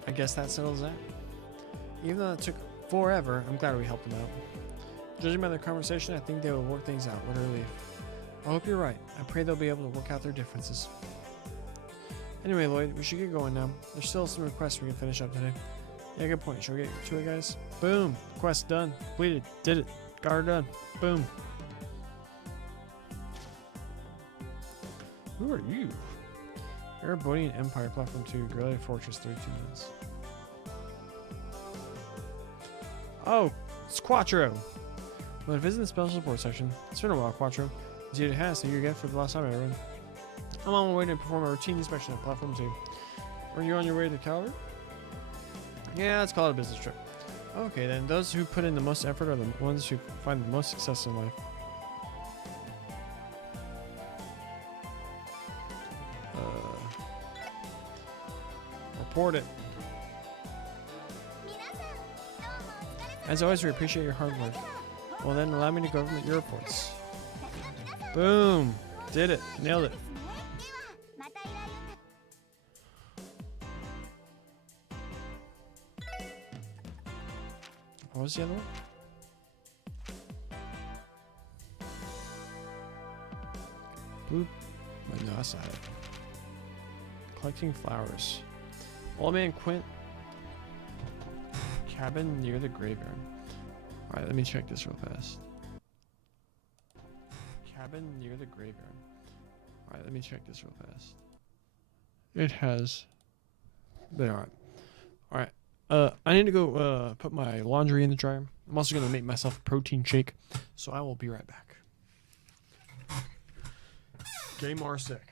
I guess that settles that. Even though it took forever, I'm glad we helped them out. Judging by their conversation, I think they will work things out with relief. I hope you're right. I pray they'll be able to work out their differences. Anyway, Lloyd, we should get going now. There's still some requests we can finish up today. Yeah, good point. Should we get to it, guys? Boom. Quest done. Completed. Did it. Got her done. Boom. Who are you? Erebonian Empire, Platform 2, Guerrilla Fortress, 32 minutes. Oh, it's Quattro. When visiting the special support section, it's been a while, Quattro. Indeed it has, so you're again for the last time I run. I'm on my way to perform a routine inspection at Platform 2. Are you on your way to Calvert? Yeah, let's call it a business trip. Okay, then those who put in the most effort are the ones who find the most success in life. Report it. As always, we appreciate your hard work. Well then, allow me to go over your reports. Boom! Did it. Nailed it. What was the other one? Blue. No, that's not it. Collecting flowers. Old Man Quint. Cabin near the graveyard. Alright, let me check this real fast. Cabin near the graveyard. Alright, let me check this real fast. It has. But all right. All right. I need to go put my laundry in the dryer. I'm also gonna make myself a protein shake, so I will be right back. Game or sick.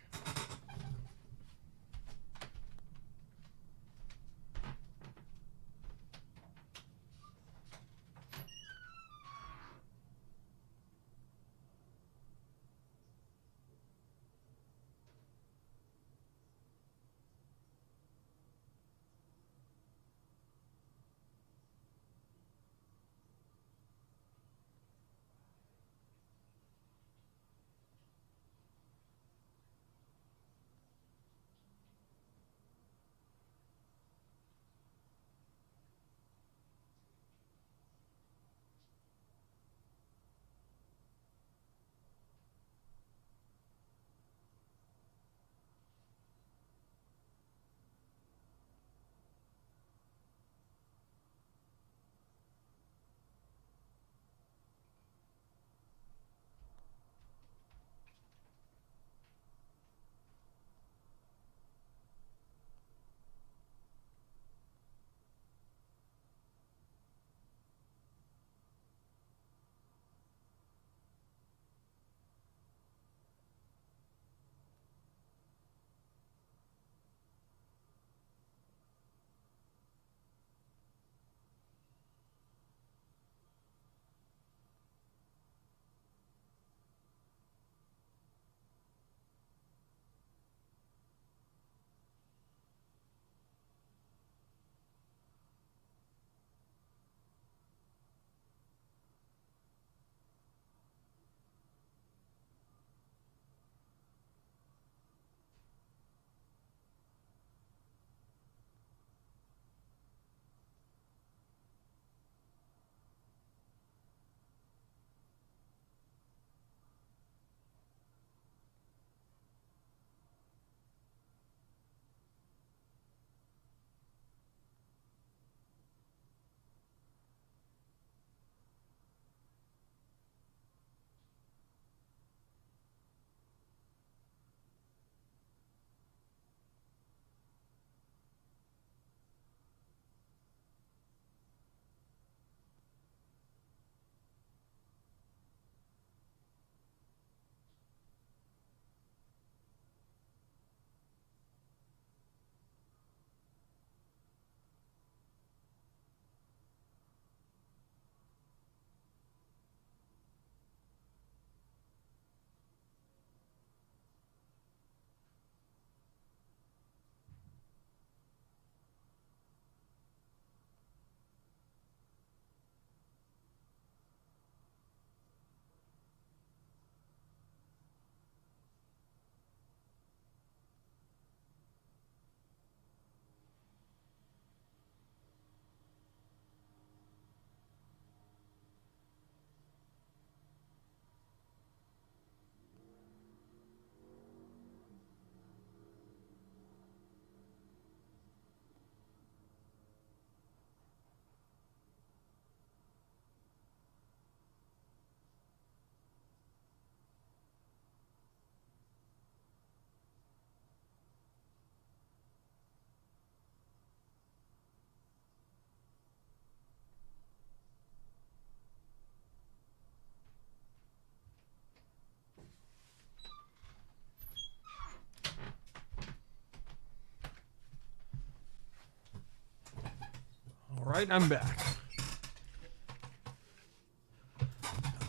All right, I'm back.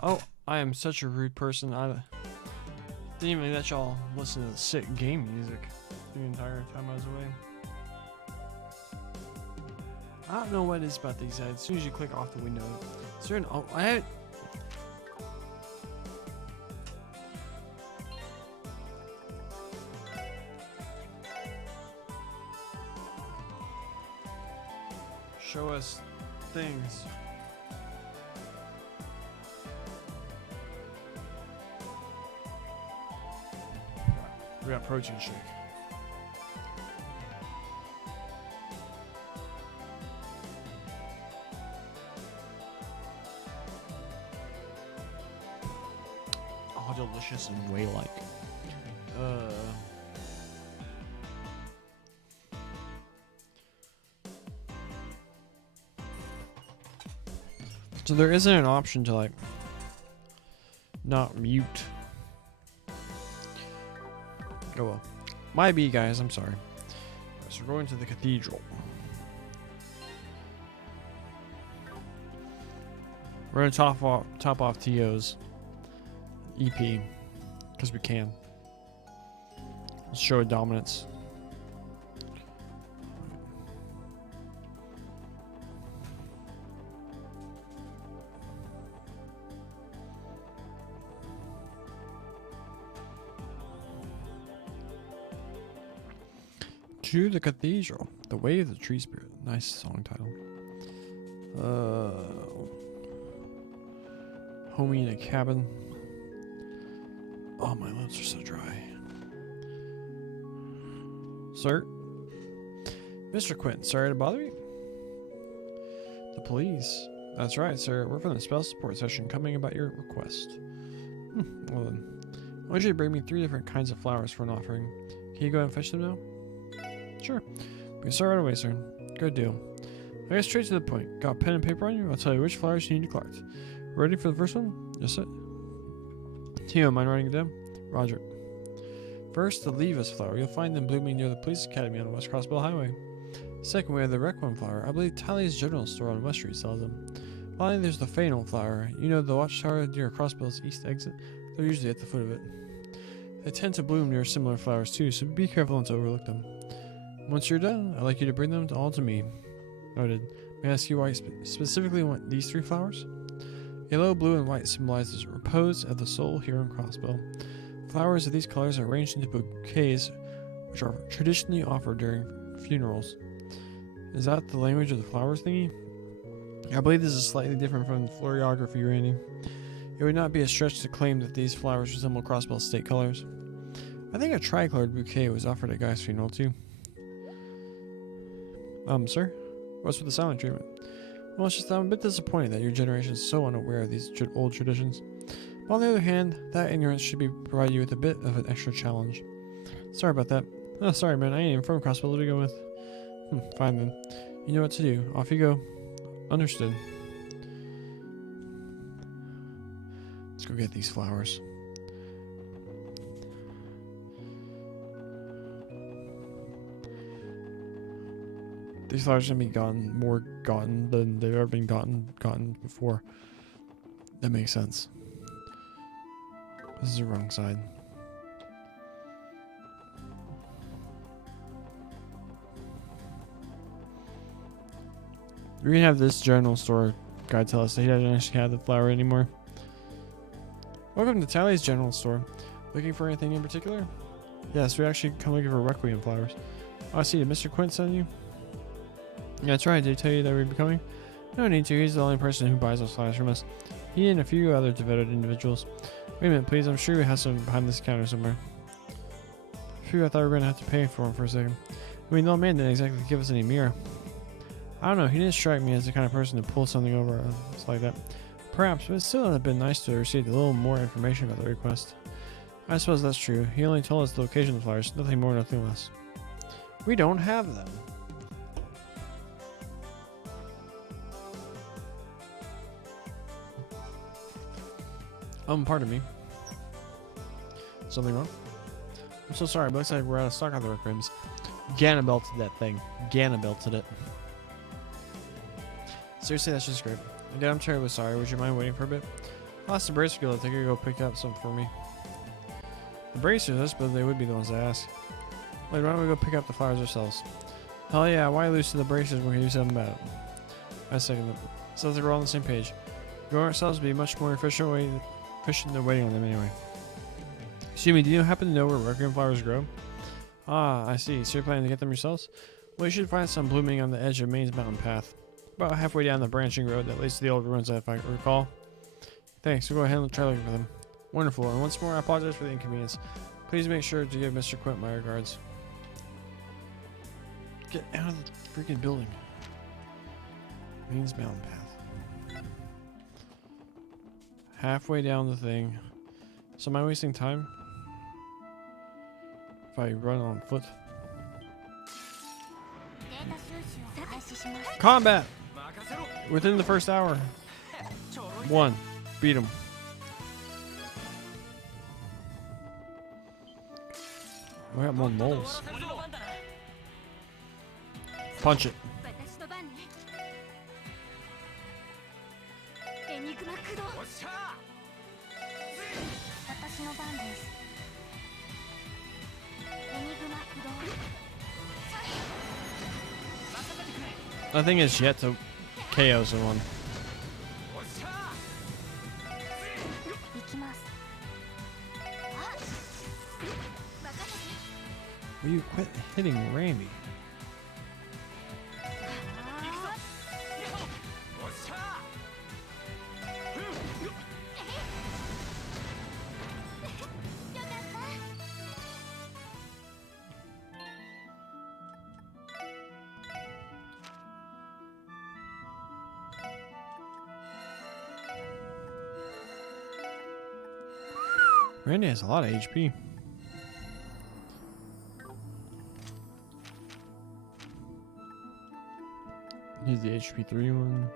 Oh, I am such a rude person. I didn't even let y'all listen to the sick game music the entire time I was away. I don't know what it is about these ads. As soon as you click off the window, certain. Oh, I had. Show us things. We got protein shake. Oh, delicious and way like. So there isn't an option to like not mute. Oh well. My B, guys, I'm sorry. So we're going to the cathedral. We're gonna top off T.O.'s EP because we can. Let's show a dominance. To the cathedral, the way of the tree spirit. Nice song title. Homie in a cabin. Oh, my lips are so dry. Sir? Mr. Quinn, sorry to bother you? The police. That's right, sir. We're from the spell support session coming about your request. Well then. I want you to bring me 3 different kinds of flowers for an offering. Can you go ahead and fetch them now? Sure. We can start right away, sir. Good deal. I get straight to the point. Got a pen and paper on you? I'll tell you which flowers you need to collect. Ready for the first one? Yes, sir. Tio, mind writing it down? Roger. First, the Levis flower. You'll find them blooming near the police academy on West Crossbell Highway. Second, we have the Requiem flower. I believe Tally's General Store on West Street sells them. Finally, there's the Fainal flower. You know the watchtower near Crossbell's east exit? They're usually at the foot of it. They tend to bloom near similar flowers too, so be careful not to overlook them. Once you're done, I'd like you to bring them all to me. Noted. May I ask you why you specifically want these 3 flowers? Yellow, blue, and white symbolizes repose of the soul here in Crossbell. Flowers of these colors are arranged into bouquets, which are traditionally offered during funerals. Is that the language of the flowers thingy? I believe this is slightly different from the floriography, Randy. It would not be a stretch to claim that these flowers resemble Crossbell's state colors. I think a tricolored bouquet was offered at Guy's funeral too. Sir? What's with the silent treatment? Well, it's just I'm a bit disappointed that your generation is so unaware of these old traditions. But on the other hand, that ignorance should provide you with a bit of an extra challenge. Sorry about that. Oh, sorry, man. I ain't even from Crossbell to go with. Fine then. You know what to do. Off you go. Understood. Let's go get these flowers. These flowers are gonna be more gotten than they've ever been gotten before. That makes sense. This is the wrong side. We're gonna have this general store guy tell us that he doesn't actually have the flower anymore. Welcome to Tally's General Store. Looking for anything in particular? Yes, we actually come looking for Requiem flowers. Oh, I see. Did Mr. Quint send you? Yeah, that's right. Did he tell you that we'd be coming? No need to. He's the only person who buys those flowers from us. He and a few other devoted individuals. Wait a minute, please. I'm sure we have some behind this counter somewhere. Phew, I thought we were going to have to pay for them for a second. I mean, the old man didn't exactly give us any mirror. I don't know. He didn't strike me as the kind of person to pull something over us like that. Perhaps, but it still would have been nice to have received a little more information about the request. I suppose that's true. He only told us the location of the flowers. Nothing more, nothing less. We don't have them. Pardon me. Something wrong? I'm so sorry, but looks like we're out of stock on the Requiems. Ganna belted that thing. Ganna belted it. Seriously, that's just great. Again, I'm terribly sorry. Would you mind waiting for a bit? I'll ask the Bracer Guild if they could go pick up some for me. The Bracers, I suppose they would be the ones to ask. Wait, why don't we go pick up the flowers ourselves? Hell yeah, why lose to the Bracers when we can do something about it? I second it. Sounds like we're all on the same page. Going ourselves would be much more efficient than waiting on them anyway. Excuse me, do you happen to know where Requiem flowers grow? Ah, I see. So you're planning to get them yourselves? Well, you should find some blooming on the edge of Maine's mountain path. About halfway down the branching road that leads to the old ruins, if I recall. Thanks, we'll go ahead and try looking for them. Wonderful, and once more, I apologize for the inconvenience. Please make sure to give Mr. Quint my regards. Get out of the freaking building. Maine's mountain path. Halfway down the thing. So am I wasting time? If I run on foot? Combat! Within the first hour. One. Beat him. We got more moles. Punch it. Nothing is yet to KO someone. Will you quit hitting Randy? Randy has a lot of HP. Here's the HP 3 one.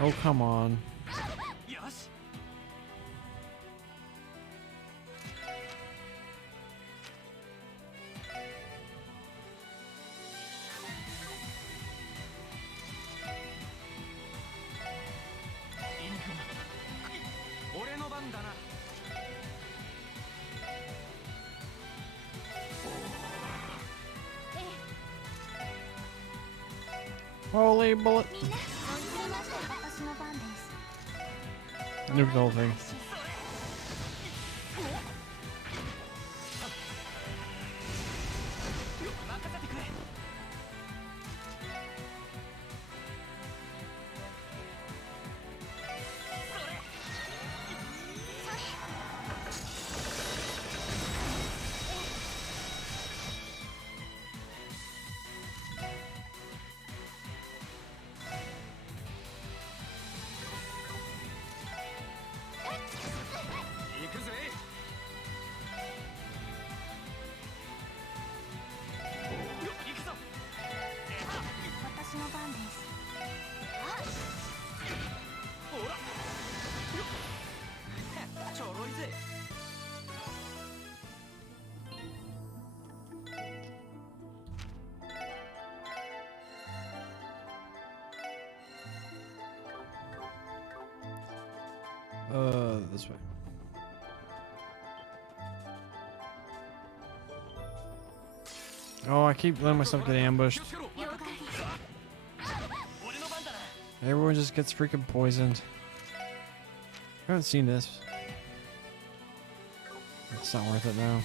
Oh, come on. Holy bullet. Nuke the whole thing. This way. Oh, I keep letting myself get ambushed. Everyone just gets freaking poisoned. I haven't seen this. It's not worth it now.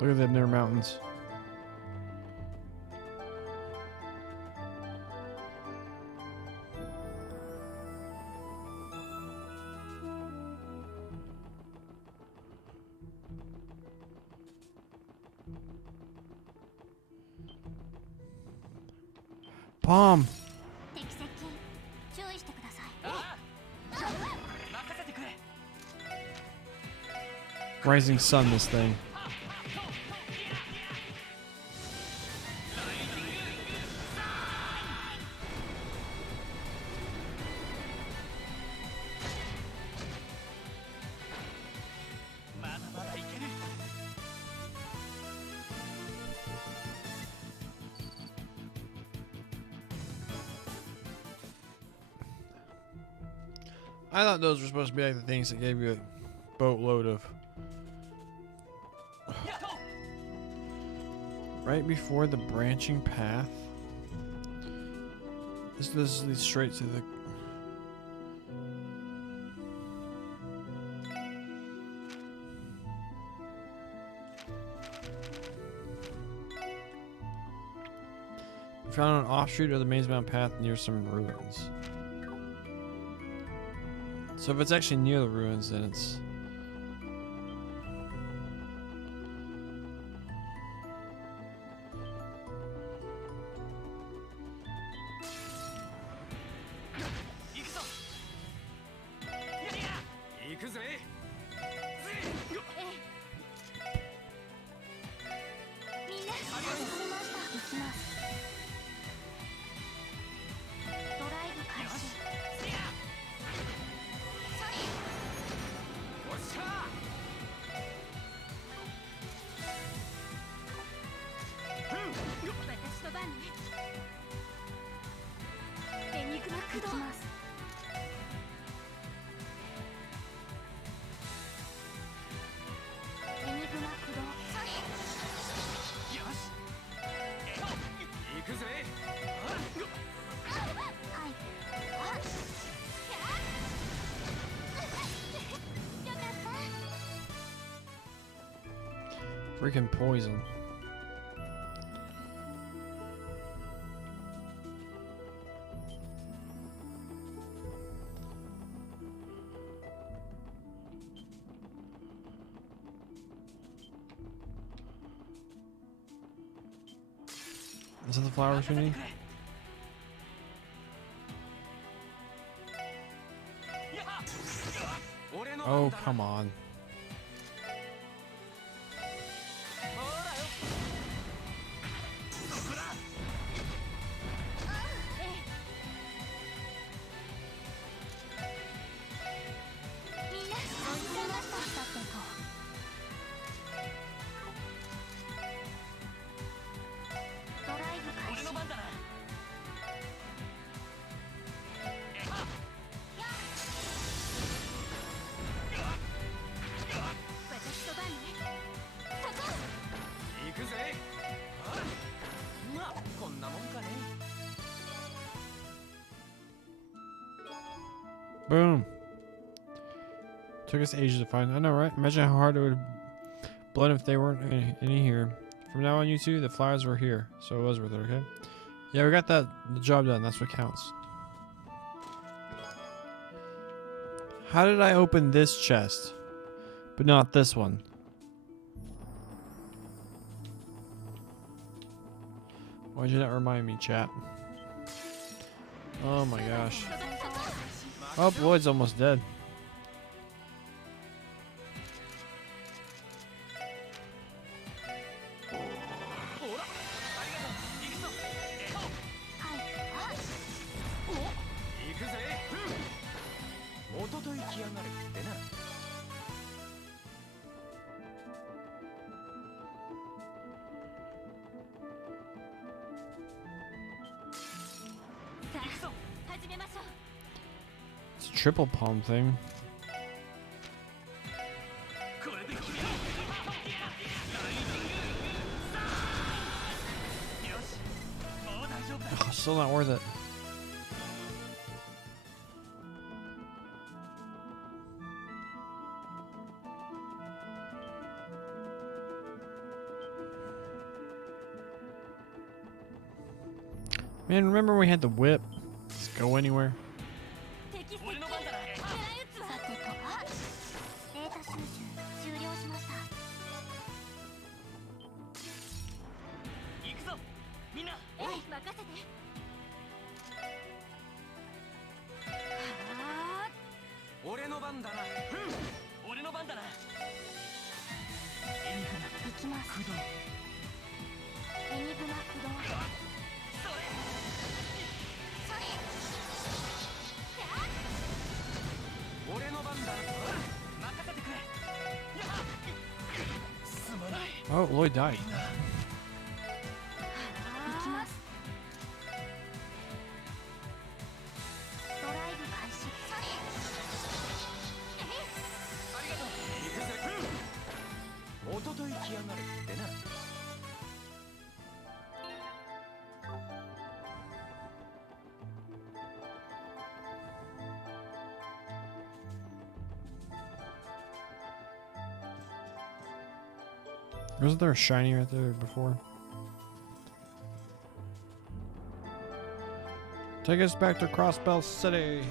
Look at them near mountains. Palm. Rising Sun, this thing. I thought those were supposed to be like the things that gave you a boatload of. Right before the branching path. This leads straight to the. We found an offshoot of the Maze Mountain path near some ruins. So if it's actually near the ruins, then it's. Freaking poison. Is that the flowers we need? Oh, come on. Boom. Took us ages to find. I know, right? Imagine how hard it would have blown if they weren't any here. From now on, you two, the flowers were here, so it was worth it. Okay. Yeah, we got the job done. That's what counts. How did I open this chest, but not this one? Why'd you not remind me, chat? Oh my gosh. Oh, Lloyd's almost dead. It's a triple palm thing. Oh, still not worth it. Man, remember we had the whip? Just go anywhere. Oh, Lloyd died. Wasn't there a shiny right there before? Take us back to Crossbell City.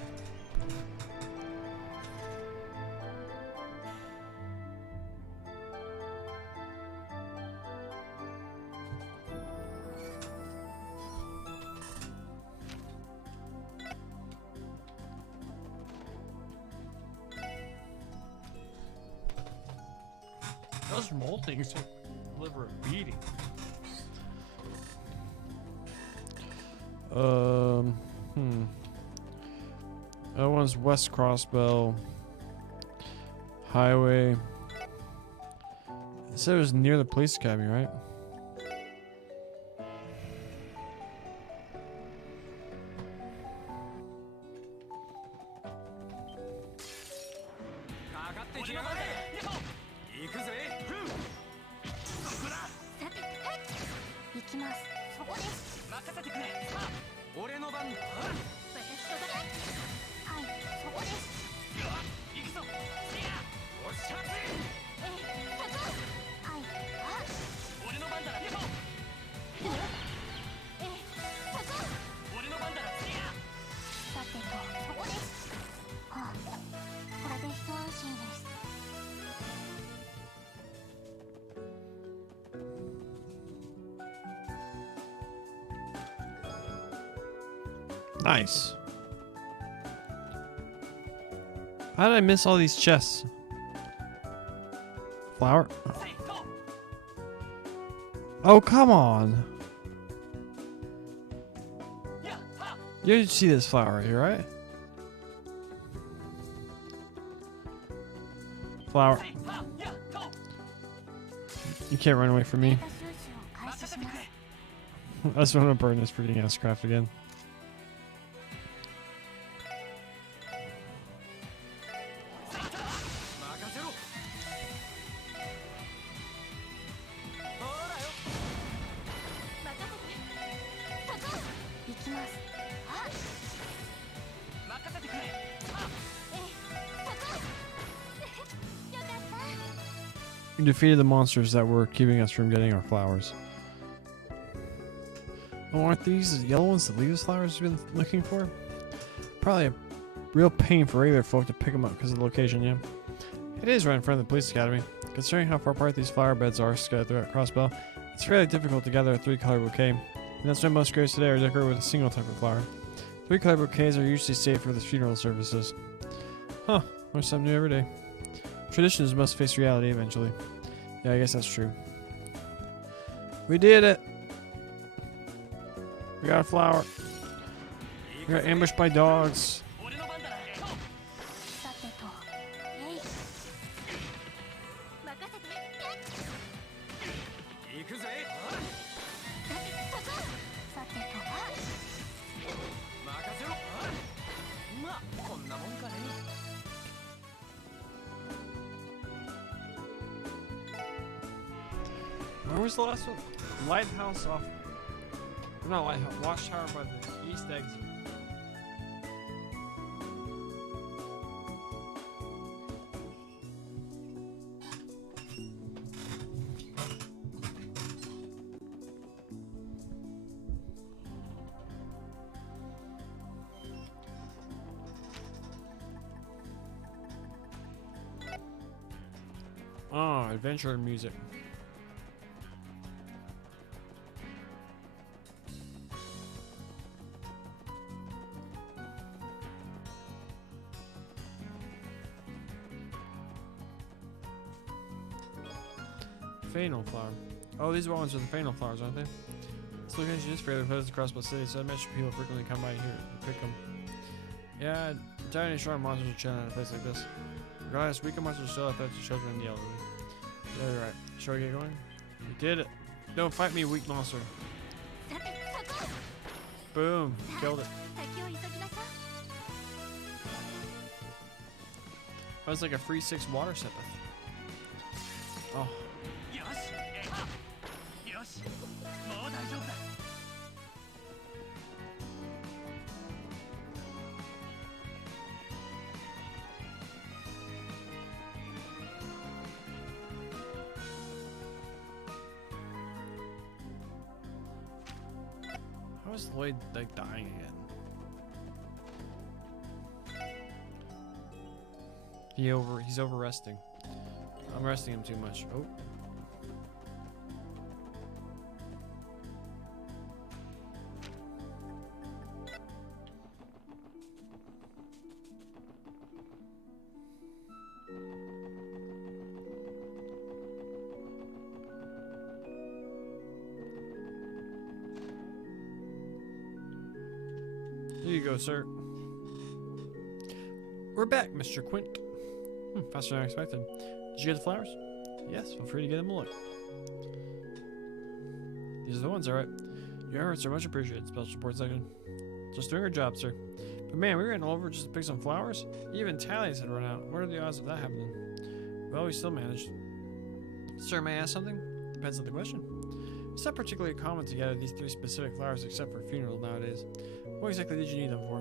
Those moltings deliver a beating. That one's West Crossbell Highway. It said it was near the police academy, right? Nice. How did I miss all these chests? Flower? Oh, come on. You didn't see this flower right here, right? Flower. You can't run away from me. I just want to burn this freaking ass craft again. We defeated the monsters that were keeping us from getting our flowers. Oh, aren't these the yellow ones the Leaves flowers we've been looking for? Probably a real pain for regular folk to pick them up because of the location, yeah. It is right in front of the police academy. Considering how far apart these flower beds are scattered throughout Crossbell, it's fairly difficult to gather a three-color bouquet. And that's why most graves today are decorated with a single type of flower. Three-color bouquets are usually saved for the funeral services. Huh, learn something new every day. Traditions must face reality eventually. Yeah, I guess that's true. We did it! We got a flower. We got ambushed by dogs. Where was the last one? Lighthouse off. Not lighthouse. Watchtower by the east exit. Oh, adventure music. Fennel flower. Oh, these ones are the fennel flowers, aren't they? This location is fairly close to Crossbow City, so I imagine people frequently come by here and pick them. Yeah, tiny strong monsters are chilling in a place like this. Regardless, weaker monsters still have threats to children and the elderly. Yeah, you're right. Shall we get going? We did it. Don't fight me, weak monster. Boom. Killed it. That was like a free 6 water sepith. Oh. How is Lloyd like dying again? He's over resting. I'm resting him too much. Oh. Here you go, sir. We're back, Mr. Quint. Faster than I expected. Did you get the flowers? Yes, feel free to give them a look. These are the ones, alright. Your efforts are much appreciated, Special Support Section. Just doing our job, sir. But man, we ran all over just to pick some flowers? Even tallies had run out. What are the odds of that happening? Well, we still managed. Sir, may I ask something? Depends on the question. It's not particularly common to gather these 3 specific flowers except for funerals nowadays. What exactly did you need them for?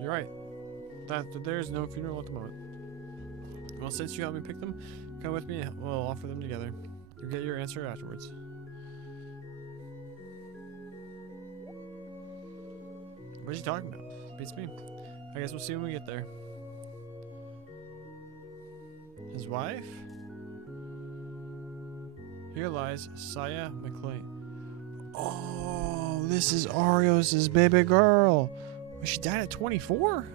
You're right. There's no funeral at the moment. Well, since you helped me pick them, come with me and we'll offer them together. You'll get your answer afterwards. What are you talking about? Beats me. I guess we'll see when we get there. His wife? Here lies Saya McLean. Oh, this is Arios' baby girl. She died at 24?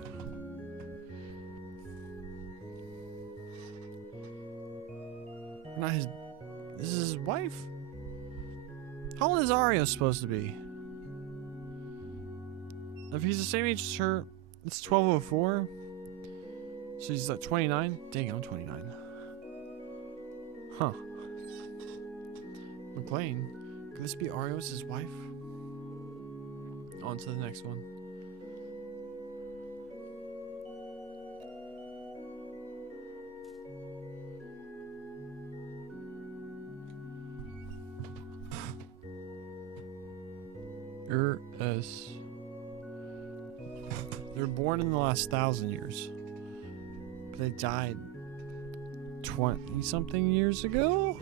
Not his... This is his wife? How old is Arios supposed to be? If he's the same age as her, it's 1204. So he's like 29? Dang, I'm 29. Huh. McLean? Could this be Arios' wife? On to the next one. They were born in the last 1,000 years, but they died 20-something years ago?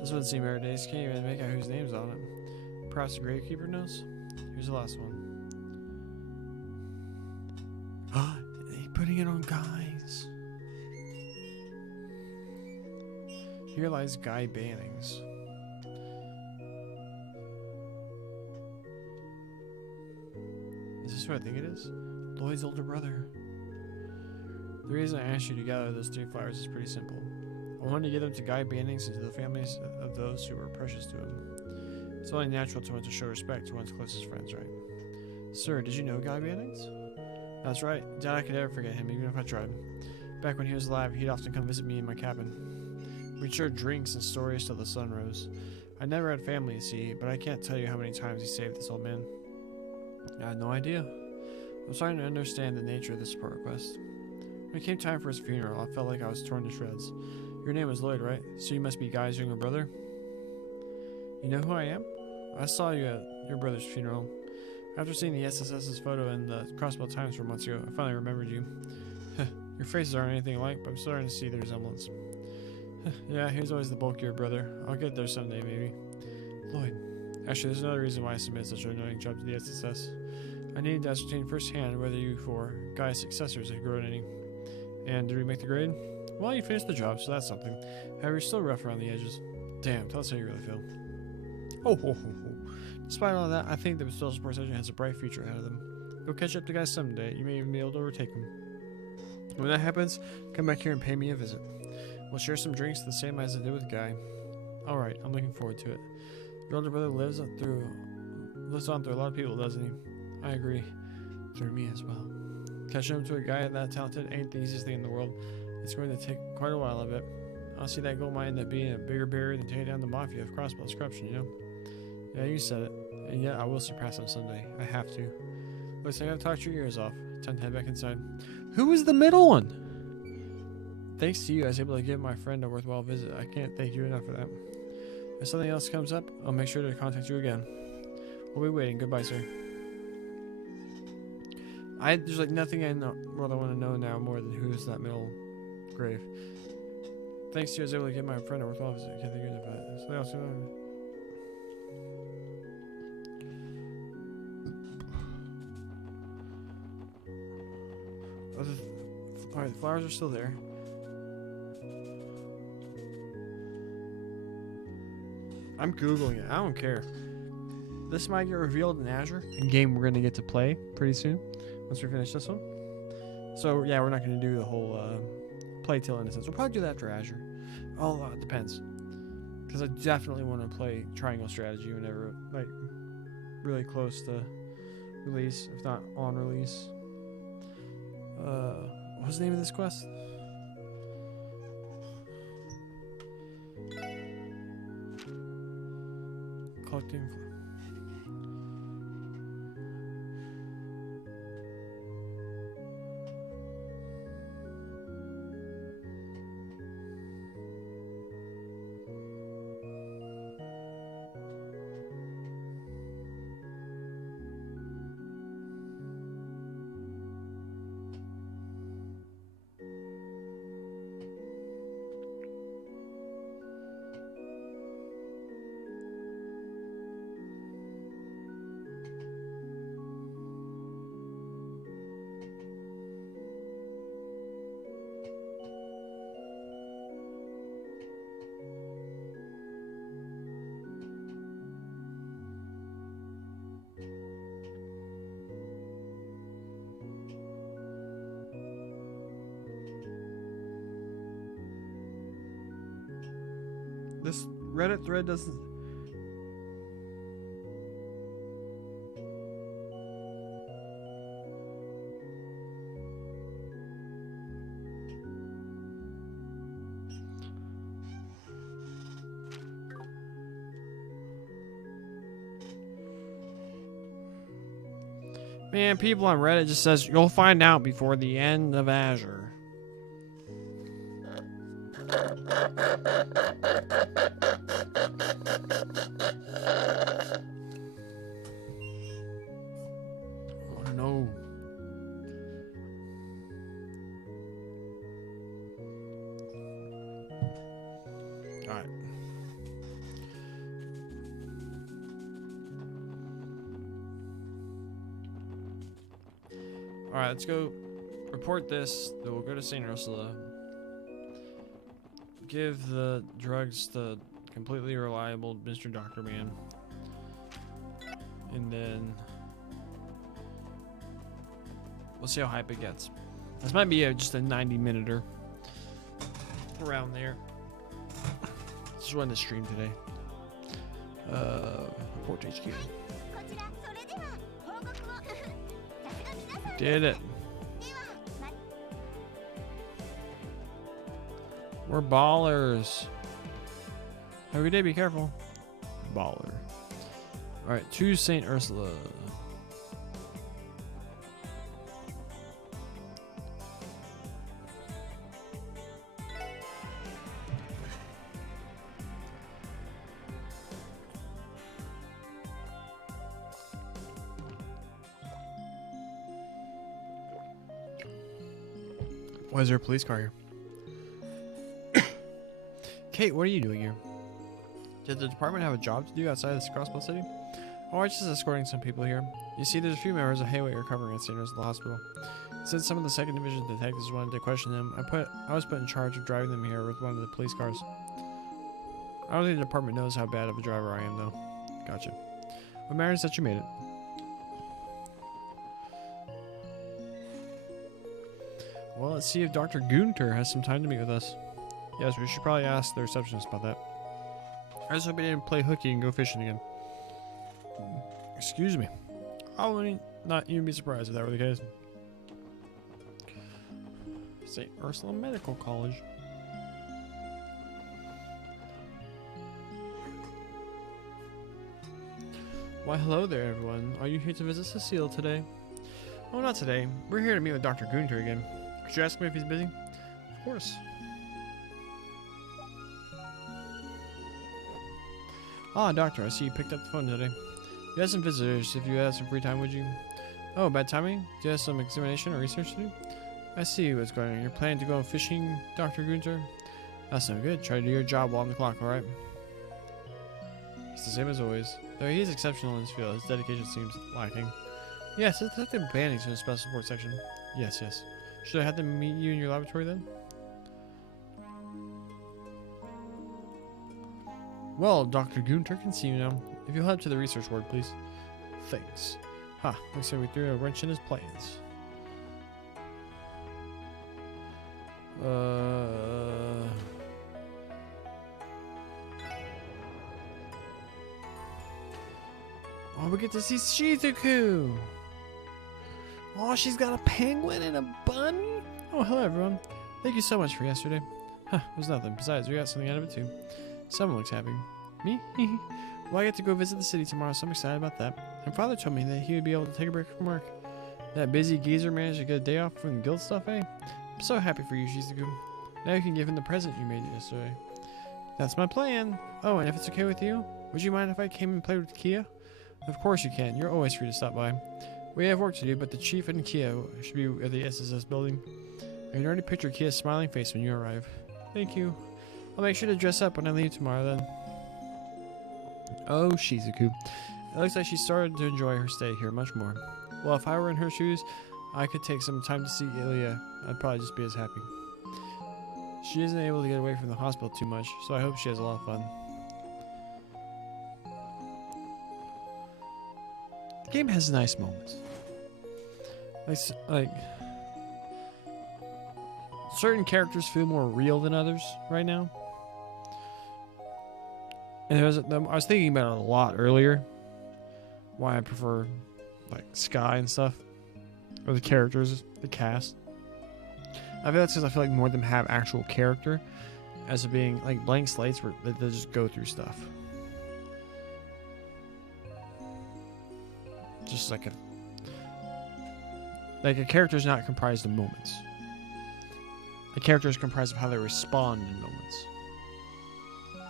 This one seemed rare days. Can't even make out whose name's on it. Perhaps the gravekeeper knows? Here's the last one. They putting it on guys. Here lies Guy Bannings. Is this what I think it is? Lloyd's older brother. The reason I asked you to gather those 3 flowers is pretty simple. I wanted to give them to Guy Bannings and to the families of those who were precious to him. It's only natural to want to show respect to one's closest friends, right? Sir, did you know Guy Bannings? That's right. Doubt I could ever forget him, even if I tried. Back when he was alive, he'd often come visit me in my cabin. We'd share drinks and stories till the sun rose. I never had family, you see, but I can't tell you how many times he saved this old man. I had no idea. I'm starting to understand the nature of this support request. When it came time for his funeral, I felt like I was torn to shreds. Your name was Lloyd, right? So you must be Guy's younger brother? You know who I am? I saw you at your brother's funeral. After seeing the SSS's photo in the Crossbow Times 4 months ago, I finally remembered you. Your faces aren't anything alike, but I'm starting to see the resemblance. Yeah, he was always the bulkier brother. I'll get there someday, maybe. Lloyd. Actually, there's another reason why I submitted such an annoying job to the SSS. I needed to ascertain firsthand whether you four Guy's successors had grown any. And did we make the grade? Well, you finished the job, so that's something. However, you're still rough around the edges. Damn, tell us how you really feel. Oh, ho, ho, ho. Despite all that, I think the Special Support Section has a bright future ahead of them. You'll catch up to Guy someday. You may even be able to overtake him. When that happens, come back here and pay me a visit. We'll share some drinks the same as I did with Guy. Alright, I'm looking forward to it. Your older brother lives on through a lot of people, doesn't he? I agree. Through me as well. Catching up to a guy that talented ain't the easiest thing in the world. It's going to take quite a while, I bet. I'll see that goal might end up being a bigger barrier than taking down the mafia of crossbow corruption, you know? Yeah, you said it. And yet I will surpass him someday. I have to. Looks like I've talked your ears off. Time to head back inside. Who was the middle one? Thanks to you, I was able to give my friend a worthwhile visit. I can't thank you enough for that. If something else comes up, I'll make sure to contact you again. We'll be waiting. Goodbye, sir. There's like nothing in the world I want to know now more than who's that middle grave. Thanks to you, I was able to give my friend a worthwhile visit. I can't think of it, but something else. Alright, the flowers are still there. I'm Googling it. I don't care. This might get revealed in Azure, a game we're going to get to play pretty soon once we finish this one. So, yeah, we're not going to do the whole play till innocence. We'll probably do that after Azure. Oh, it depends. Because I definitely want to play Triangle Strategy whenever, like, really close to release, if not on release. What's the name of this quest? Collecting. This Reddit thread doesn't. Man, people on Reddit just says you'll find out before the end of Azure. Oh no. Alright. Alright, let's go report this. Then we'll go to St. Ursula. Give the drugs to completely reliable Mr. Doctor Man. And then we'll see how hype it gets. This might be just a 90-minuter. Around there. Just run the stream today. Report to HQ. Did it. We're ballers. Every day, be careful. Baller. Alright, to St. Ursula. Why is there a police car here? Kate, what are you doing here? Did the department have a job to do outside of this Crossbow City? Oh, I'm just escorting some people here. You see, there's a few members of Hayway recovering at St. Ursula Hospital. Since some of the 2nd Division detectives wanted to question them, I was put in charge of driving them here with one of the police cars. I don't think the department knows how bad of a driver I am, though. Gotcha. What matters that you made it. Well, let's see if Dr. Gunter has some time to meet with us. Yes, we should probably ask the receptionist about that. I just hope he didn't play hooky and go fishing again. Excuse me. I would not even be surprised if that were the case. St. Ursula Medical College. Why, hello there, everyone. Are you here to visit Cecile today? Oh, not today. We're here to meet with Dr. Gunter again. Could you ask me if he's busy? Of course. Ah, doctor, I see you picked up the phone today. You had some visitors. If you had some free time, would you? Oh, bad timing? Do you have some examination or research to do? I see what's going on. You're planning to go fishing, Dr. Gunter? That's no good. Try to do your job while on the clock, alright? He's the same as always. Though he is exceptional in his field, his dedication seems lacking. Yes, let's have them bandings in the special support section. Yes, yes. Should I have them meet you in your laboratory then? Well, Dr. Gunter can see you now. If you'll head to the research ward, please. Thanks. Ha, looks like we threw a wrench in his plans. Oh, we get to see Shizuku! Oh, she's got a penguin and a bunny? Oh, hello everyone. Thank you so much for yesterday. Huh, it was nothing. Besides, we got something out of it too. Someone looks happy. Me? Well, I get to go visit the city tomorrow, so I'm excited about that. My father told me that he would be able to take a break from work. That busy geezer managed to get a day off from the guild stuff, eh? I'm so happy for you, Shizuku. Now you can give him the present you made yesterday. That's my plan. Oh, and if it's okay with you, would you mind if I came and played with Kia? Of course you can. You're always free to stop by. We have work to do, but the chief and Kia should be at the SSS building. I can already picture Kia's smiling face when you arrive. Thank you. I'll make sure to dress up when I leave tomorrow then. Oh, Shizuku. It looks like she started to enjoy her stay here much more. Well, if I were in her shoes, I could take some time to see Ilya. I'd probably just be as happy. She isn't able to get away from the hospital too much, so I hope she has a lot of fun. The game has nice moments. Like certain characters feel more real than others right now. And I was thinking about it a lot earlier. Why I prefer like Sky and stuff, or the characters, the cast. I feel that's because I feel like more of them have actual character, as of being like blank slates where they just go through stuff. Just like a character is not comprised of moments. A character is comprised of how they respond in moments.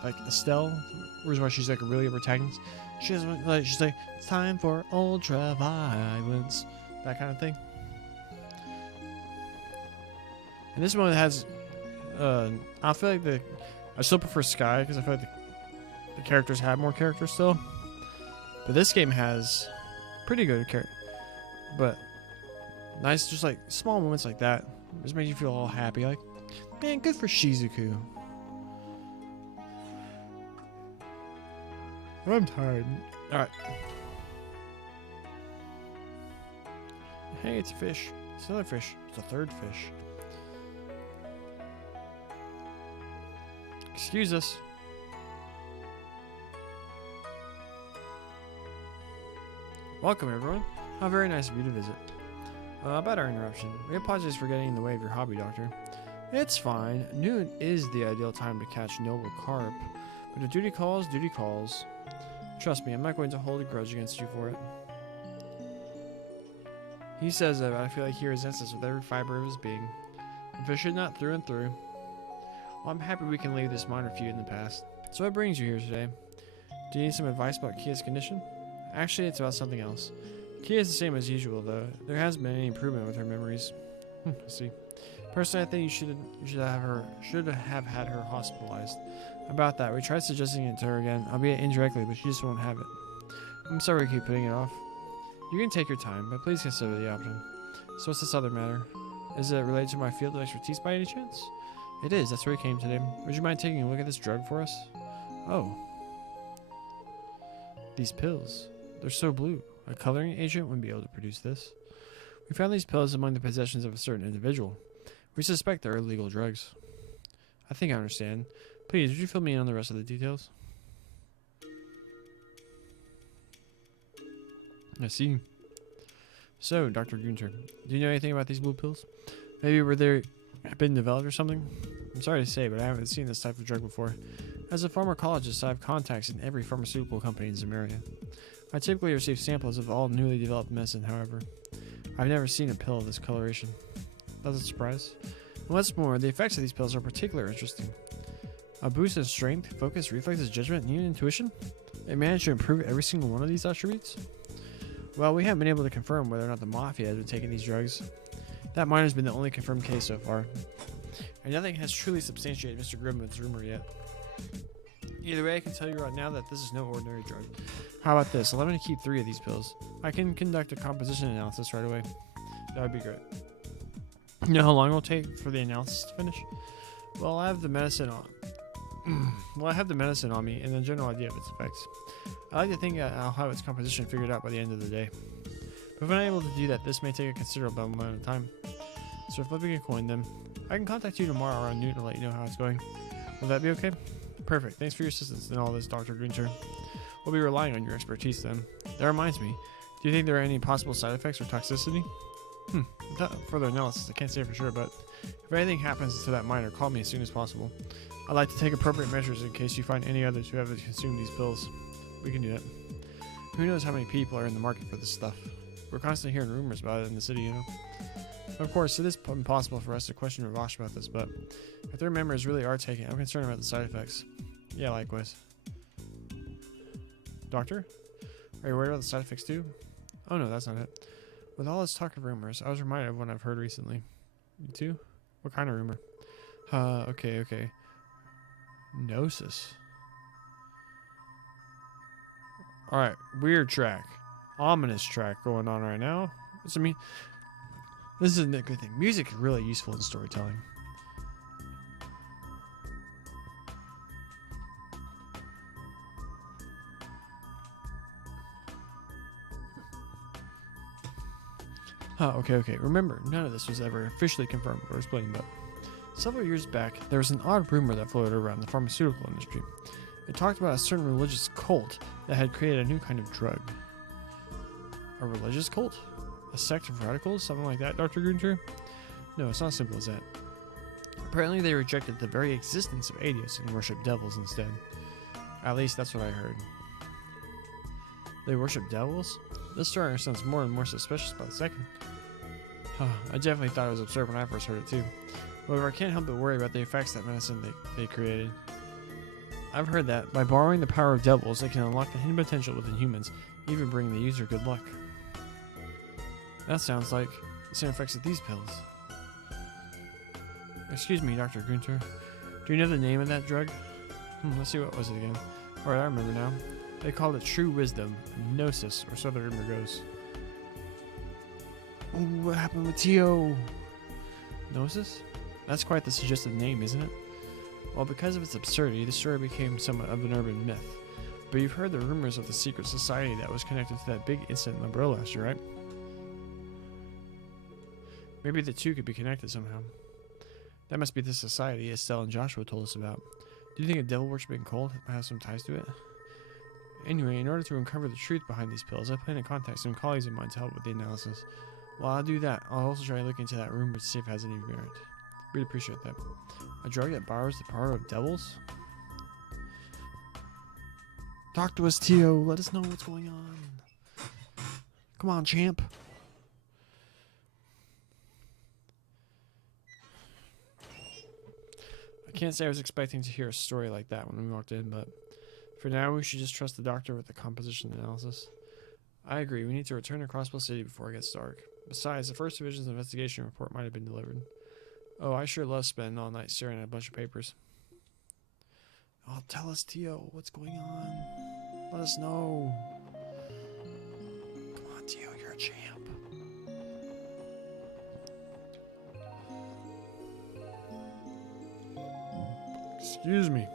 Like Estelle, whereas why she's like a really a protagonist. She's like, it's time for ultra violence, that kind of thing. And this one has, I feel like I still prefer Sky because I feel like the characters have more character still. But this game has pretty good character, but nice, just like small moments like that just make you feel all happy. Like, man, good for Shizuku. I'm tired. All right. Hey, it's a fish. It's another fish. It's a third fish. Excuse us. Welcome, everyone. How very nice of you to visit. About our interruption, we apologize for getting in the way of your hobby, Doctor. It's fine. Noon is the ideal time to catch noble carp, but if duty calls, duty calls. Trust me, I'm not going to hold a grudge against you for it. He says that, but I feel like he resents us with every fiber of his being. A fisher not through and through. Well, I'm happy we can leave this minor feud in the past. So what brings you here today? Do you need some advice about Kia's condition? Actually, it's about something else. Kia is the same as usual, though. There hasn't been any improvement with her memories. I see. Personally, I think you should have had her hospitalized. About that, we tried suggesting it to her again, albeit indirectly, but she just won't have it. I'm sorry we keep putting it off. You can take your time, but please consider the option. So what's this other matter? Is it related to my field of expertise by any chance? It is, that's where we came today. Would you mind taking a look at this drug for us? Oh. These pills. They're so blue. A coloring agent wouldn't be able to produce this. We found these pills among the possessions of a certain individual. We suspect they're illegal drugs. I think I understand. Please, would you fill me in on the rest of the details? I see. So, Dr. Gunter, do you know anything about these blue pills? Maybe were they been developed or something? I'm sorry to say, but I haven't seen this type of drug before. As a pharmacologist, I have contacts in every pharmaceutical company in Zemuria. I typically receive samples of all newly developed medicine, however. I've never seen a pill of this coloration. That's a surprise. And what's more, the effects of these pills are particularly interesting. A boost in strength, focus, reflexes, judgment, and even intuition? They managed to improve every single one of these attributes? Well, we haven't been able to confirm whether or not the Mafia has been taking these drugs. That mine has been the only confirmed case so far. And nothing has truly substantiated Mr. Grimwood's rumor yet. Either way, I can tell you right now that this is no ordinary drug. How about this? Allow me to keep 3 of these pills. I can conduct a composition analysis right away. That would be great. You know how long it will take for the analysis to finish? Well, I have the medicine on. I have the medicine on me and a general idea of its effects. I like to think that I'll have its composition figured out by the end of the day. But if I'm not able to do that, this may take a considerable amount of time. So flipping a coin then. I can contact you tomorrow around noon to let you know how it's going. Will that be okay? Perfect. Thanks for your assistance in all this, Dr. Gunter. We'll be relying on your expertise then. That reminds me. Do you think there are any possible side effects or toxicity? Without further analysis, I can't say for sure, but if anything happens to that miner, call me as soon as possible. I'd like to take appropriate measures in case you find any others who haven't consumed these pills. We can do that. Who knows how many people are in the market for this stuff? We're constantly hearing rumors about it in the city, you know. Of course, it is impossible for us to question Ravash about this, but if their members really are taking it, I'm concerned about the side effects. Yeah, likewise. Doctor? Are you worried about the side effects too? Oh no, that's not it. With all this talk of rumors, I was reminded of one I've heard recently. You too? What kind of rumor? Okay. Gnosis. Alright, weird track. Ominous track going on right now. What's I mean? This is a good thing. Music is really useful in storytelling. Okay. Remember, none of this was ever officially confirmed or explained, but several years back, there was an odd rumor that floated around the pharmaceutical industry. It talked about a certain religious cult that had created a new kind of drug. A religious cult? A sect of radicals? Something like that, Dr. Gunter? No, it's not as simple as that. Apparently they rejected the very existence of Adios and worshipped devils instead. At least that's what I heard. They worship devils? This story sounds more and more suspicious by the second. I definitely thought it was absurd when I first heard it too. However, I can't help but worry about the effects that medicine they created. I've heard that by borrowing the power of devils, they can unlock the hidden potential within humans, even bring the user good luck. That sounds like the same effects of these pills. Excuse me, Dr. Gunter. Do you know the name of that drug? Let's see, what was it again? Alright, I remember now. They called it True Wisdom, Gnosis, or so the rumor goes. Ooh, what happened with Tio? Gnosis? That's quite the suggestive name, isn't it? Well, because of its absurdity, the story became somewhat of an urban myth. But you've heard the rumors of the secret society that was connected to that big incident in Labro last year, right? Maybe the two could be connected somehow. That must be the society Estelle and Joshua told us about. Do you think a devil worshipping cult has some ties to it? Anyway, in order to uncover the truth behind these pills, I plan to contact some colleagues of mine to help with the analysis. While I do that, I'll also try to look into that rumor to see if it has any merit. We'd appreciate that. A drug that borrows the power of devils? Talk to us, Tio. Let us know what's going on. Come on, champ. I can't say I was expecting to hear a story like that when we walked in, but for now we should just trust the doctor with the composition analysis. I agree, we need to return to Crossbow City before it gets dark. Besides, the first division's investigation report might have been delivered. Oh, I sure love spending all night staring at a bunch of papers. Oh, tell us, Tio, what's going on? Let us know. Come on, Tio, you're a champ. Excuse me.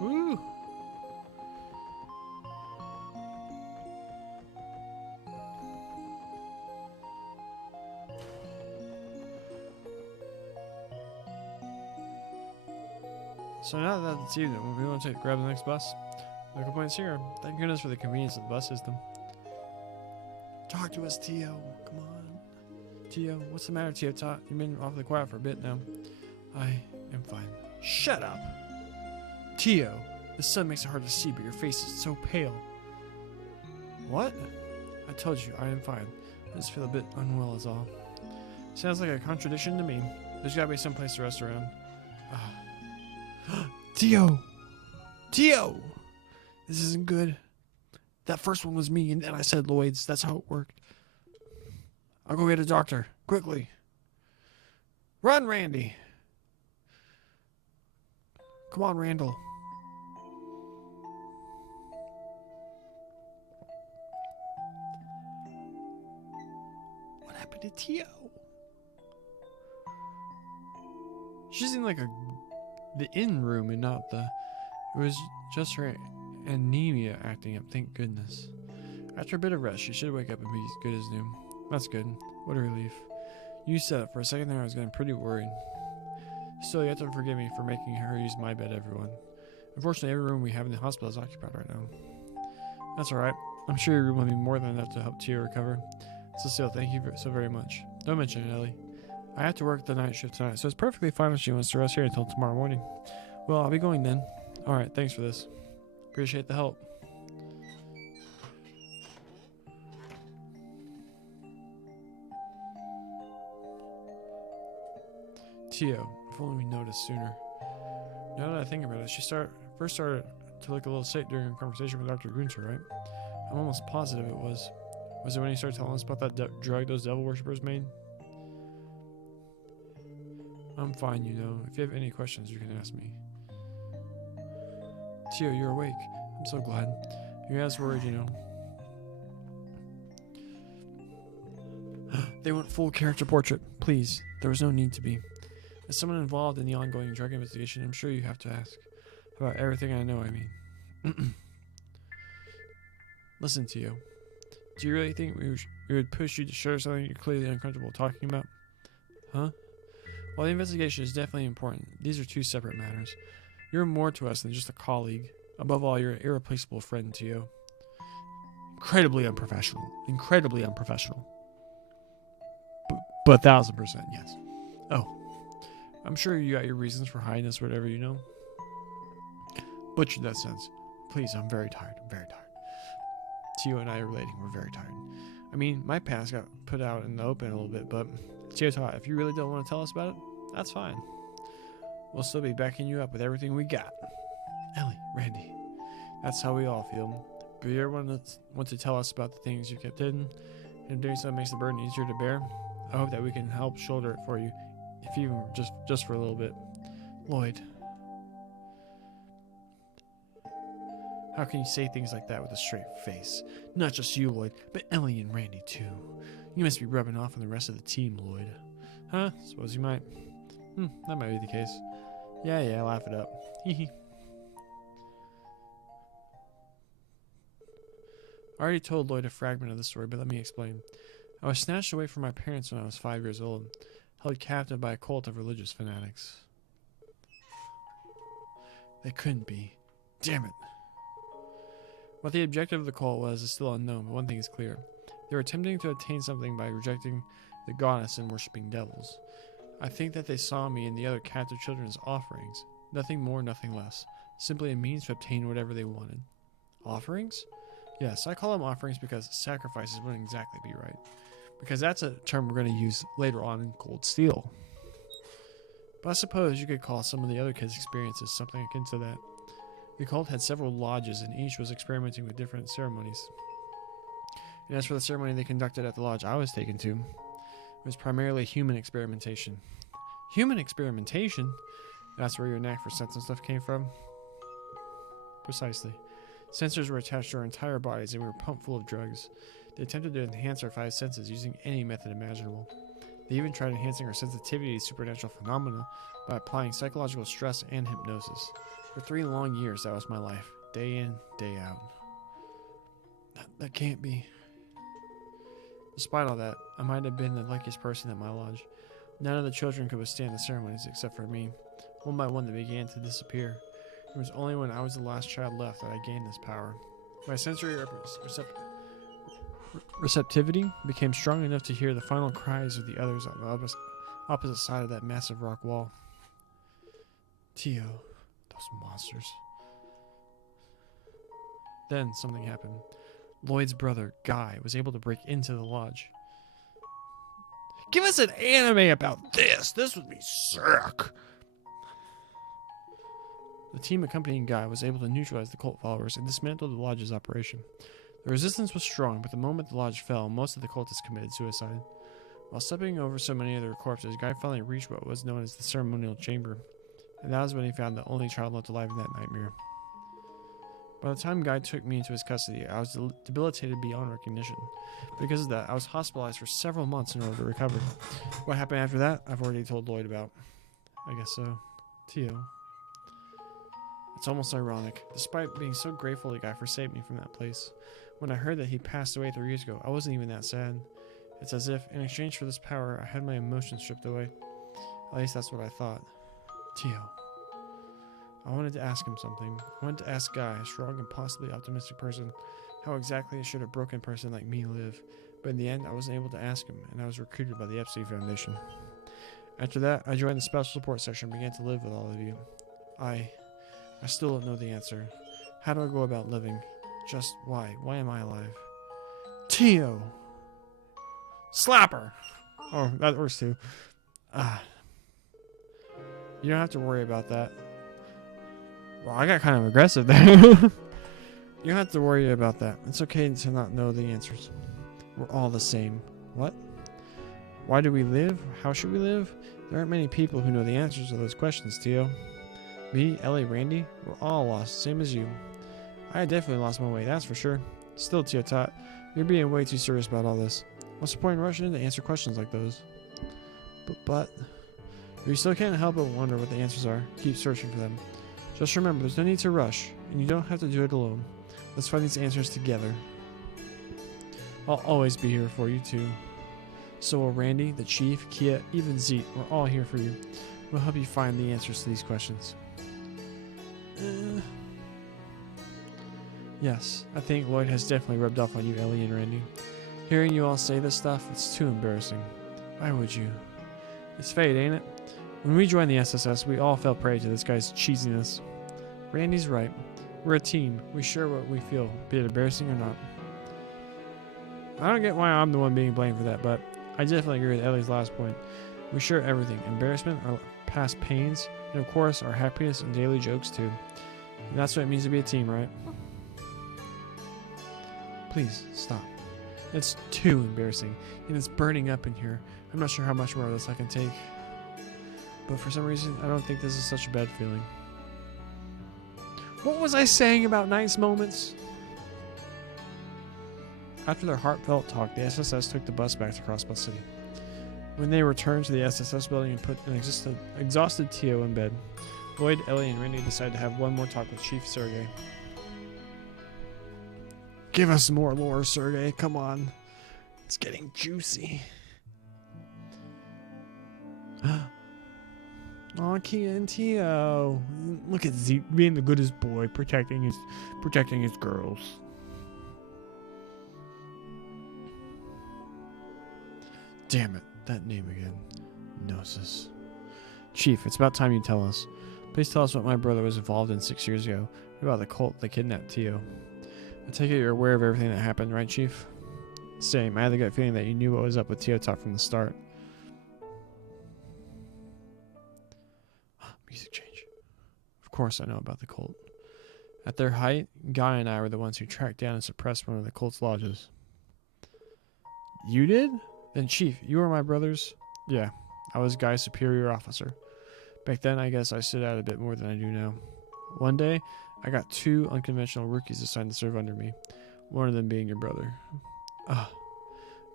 Woo. So now that it's evening, we want to grab the next bus. No complaints here. Thank goodness for the convenience of the bus system. Talk to us, Tio. Come on. Tio, what's the matter, Tio? You've been awfully quiet for a bit now. I am fine. Shut up. Tio, the sun makes it hard to see, but your face is so pale. What? I told you, I am fine. I just feel a bit unwell is all. Sounds like a contradiction to me. There's gotta be some place to rest around. Tio! Tio! This isn't good. That first one was me, and then I said Lloyd's. That's how it worked. I'll go get a doctor. Quickly. Run, Randy! Come on, Randall. What happened to Tio? She's in like the in room and not the... It was just her anemia acting up, thank goodness. After a bit of rest, she should wake up and be as good as new. That's good. What a relief. You said it. For a second there, I was getting pretty worried. Still, you have to forgive me for making her use my bed, everyone. Unfortunately, every room we have in the hospital is occupied right now. That's alright. I'm sure your room will be more than enough to help Tio recover. Cecile, thank you so very much. Don't mention it, Ellie. I have to work the night shift tonight, so it's perfectly fine if she wants to rest here until tomorrow morning. Well, I'll be going then. Alright, thanks for this. Appreciate the help. Tio, if only we noticed sooner. Now that I think about it, she first started to look a little sick during a conversation with Dr. Gunter, right? I'm almost positive it was. Was it when he started telling us about that drug those devil worshippers made? I'm fine, you know. If you have any questions, you can ask me. Tio, you're awake. I'm so glad. You're as worried, you know. They went full character portrait. Please, there was no need to be. As someone involved in the ongoing drug investigation, I'm sure you have to ask. About everything I know, I mean. Listen, Tio. Do you really think we would push you to share something you're clearly uncomfortable talking about? Huh? While the investigation is definitely important, these are two separate matters. You're more to us than just a colleague. Above all, you're an irreplaceable friend, Tio. Incredibly unprofessional. Incredibly unprofessional. But 1000%, yes. Oh. I'm sure you got your reasons for hiding this, whatever you know. Butchered that sense. Please, I'm very tired. I'm very tired. Tio and I are relating. We're very tired. I mean, my past got put out in the open a little bit, but Tio, if you really don't want to tell us about it, that's fine. We'll still be backing you up with everything we got. Ellie, Randy, that's how we all feel. But you ever want to tell us about the things you kept hidden, and doing so makes the burden easier to bear? I hope that we can help shoulder it for you, if even just for a little bit. Lloyd. How can you say things like that with a straight face? Not just you, Lloyd, but Ellie and Randy, too. You must be rubbing off on the rest of the team, Lloyd. Huh? Suppose you might. That might be the case. Yeah, laugh it up. Hehe. I already told Lloyd a fragment of the story, but let me explain. I was snatched away from my parents when I was 5 years old, held captive by a cult of religious fanatics. They couldn't be. Damn it. What the objective of the cult was is still unknown, but one thing is clear. They were attempting to attain something by rejecting the goddess and worshipping devils. I think that they saw me and the other captive children as offerings. Nothing more, nothing less. Simply a means to obtain whatever they wanted. Offerings? Yes, I call them offerings because sacrifices wouldn't exactly be right. Because that's a term we're going to use later on in Cold Steel. But I suppose you could call some of the other kids' experiences something akin to that. The cult had several lodges, and each was experimenting with different ceremonies. And as for the ceremony they conducted at the lodge I was taken to, it was primarily human experimentation. Human experimentation? That's where your knack for sense and stuff came from? Precisely. Sensors were attached to our entire bodies, and we were pumped full of drugs. They attempted to enhance our 5 senses using any method imaginable. They even tried enhancing our sensitivity to supernatural phenomena by applying psychological stress and hypnosis. For 3 long years, that was my life. Day in, day out. That can't be. Despite all that, I might have been the luckiest person at my lodge. None of the children could withstand the ceremonies except for me. One by one, they began to disappear. It was only when I was the last child left that I gained this power. My sensory receptivity became strong enough to hear the final cries of the others on the opposite side of that massive rock wall. Tio, those monsters. Then something happened. Lloyd's brother, Guy, was able to break into the lodge. Give us an anime about this! This would be sick! The team accompanying Guy was able to neutralize the cult followers and dismantle the lodge's operation. The resistance was strong, but the moment the lodge fell, most of the cultists committed suicide. While stepping over so many of their corpses, Guy finally reached what was known as the ceremonial chamber, and that was when he found the only child left alive in that nightmare. By the time Guy took me into his custody, I was debilitated beyond recognition. Because of that, I was hospitalized for several months in order to recover. What happened after that, I've already told Lloyd about. I guess so. Tio. It's almost ironic. Despite being so grateful to Guy for saving me from that place, when I heard that he passed away 3 years ago, I wasn't even that sad. It's as if, in exchange for this power, I had my emotions stripped away. At least that's what I thought. Tio. I wanted to ask him something. I wanted to ask Guy, a strong and possibly optimistic person, how exactly should a broken person like me live. But in the end, I wasn't able to ask him, and I was recruited by the Epstein Foundation. After that, I joined the special support section and began to live with all of you. I still don't know the answer. How do I go about living? Just why? Why am I alive? Tio! Slapper! Oh, that works too. You don't have to worry about that. Well, I got kind of aggressive there. You don't have to worry about that. It's okay to not know the answers. We're all the same. What? Why do we live? How should we live? There aren't many people who know the answers to those questions, Tio. Me, Ellie, Randy, we're all lost, same as you. I definitely lost my way, that's for sure. Still, Tio Tot, you're being way too serious about all this. What's the point in rushing in to answer questions like those? But, you still can't help but wonder what the answers are. Keep searching for them. Just remember, there's no need to rush, and you don't have to do it alone. Let's find these answers together. I'll always be here for you, too. So will Randy, the Chief, Kia, even Zeke. We're all here for you. We'll help you find the answers to these questions. Yes, I think Lloyd has definitely rubbed off on you, Ellie and Randy. Hearing you all say this stuff, it's too embarrassing. Why would you? It's fate, ain't it? When we joined the SSS, we all fell prey to this guy's cheesiness. Randy's right. We're a team. We share what we feel, be it embarrassing or not. I don't get why I'm the one being blamed for that, but I definitely agree with Ellie's last point. We share everything. Embarrassment, our past pains, and of course our happiness and daily jokes too. And that's what it means to be a team, right? Please, stop. It's too embarrassing, and it's burning up in here. I'm not sure how much more of this I can take. But for some reason, I don't think this is such a bad feeling. What was I saying about nice moments? After their heartfelt talk, the SSS took the bus back to Crossbus City. When they returned to the SSS building and put an exhausted Tio in bed, Lloyd, Ellie, and Randy decided to have one more talk with Chief Sergey. Give us more lore, Sergey. Come on. It's getting juicy. Aw, Kia and Tio. Look at Zeke being the goodest boy, protecting his girls. Damn it, that name again. Gnosis. Chief, it's about time you tell us. Please tell us what my brother was involved in 6 years ago. What about the cult that kidnapped Tio? I take it you're aware of everything that happened, right, Chief? Same. I had the gut feeling that you knew what was up with Tio Tot from the start. Music change. Of course I know about the cult. At their height, Guy and I were the ones who tracked down and suppressed one of the cult's lodges. You did? Then Chief, you were my brothers? Yeah, I was Guy's superior officer. Back then, I guess I stood out a bit more than I do now. One day, I got 2 unconventional rookies assigned to serve under me, one of them being your brother.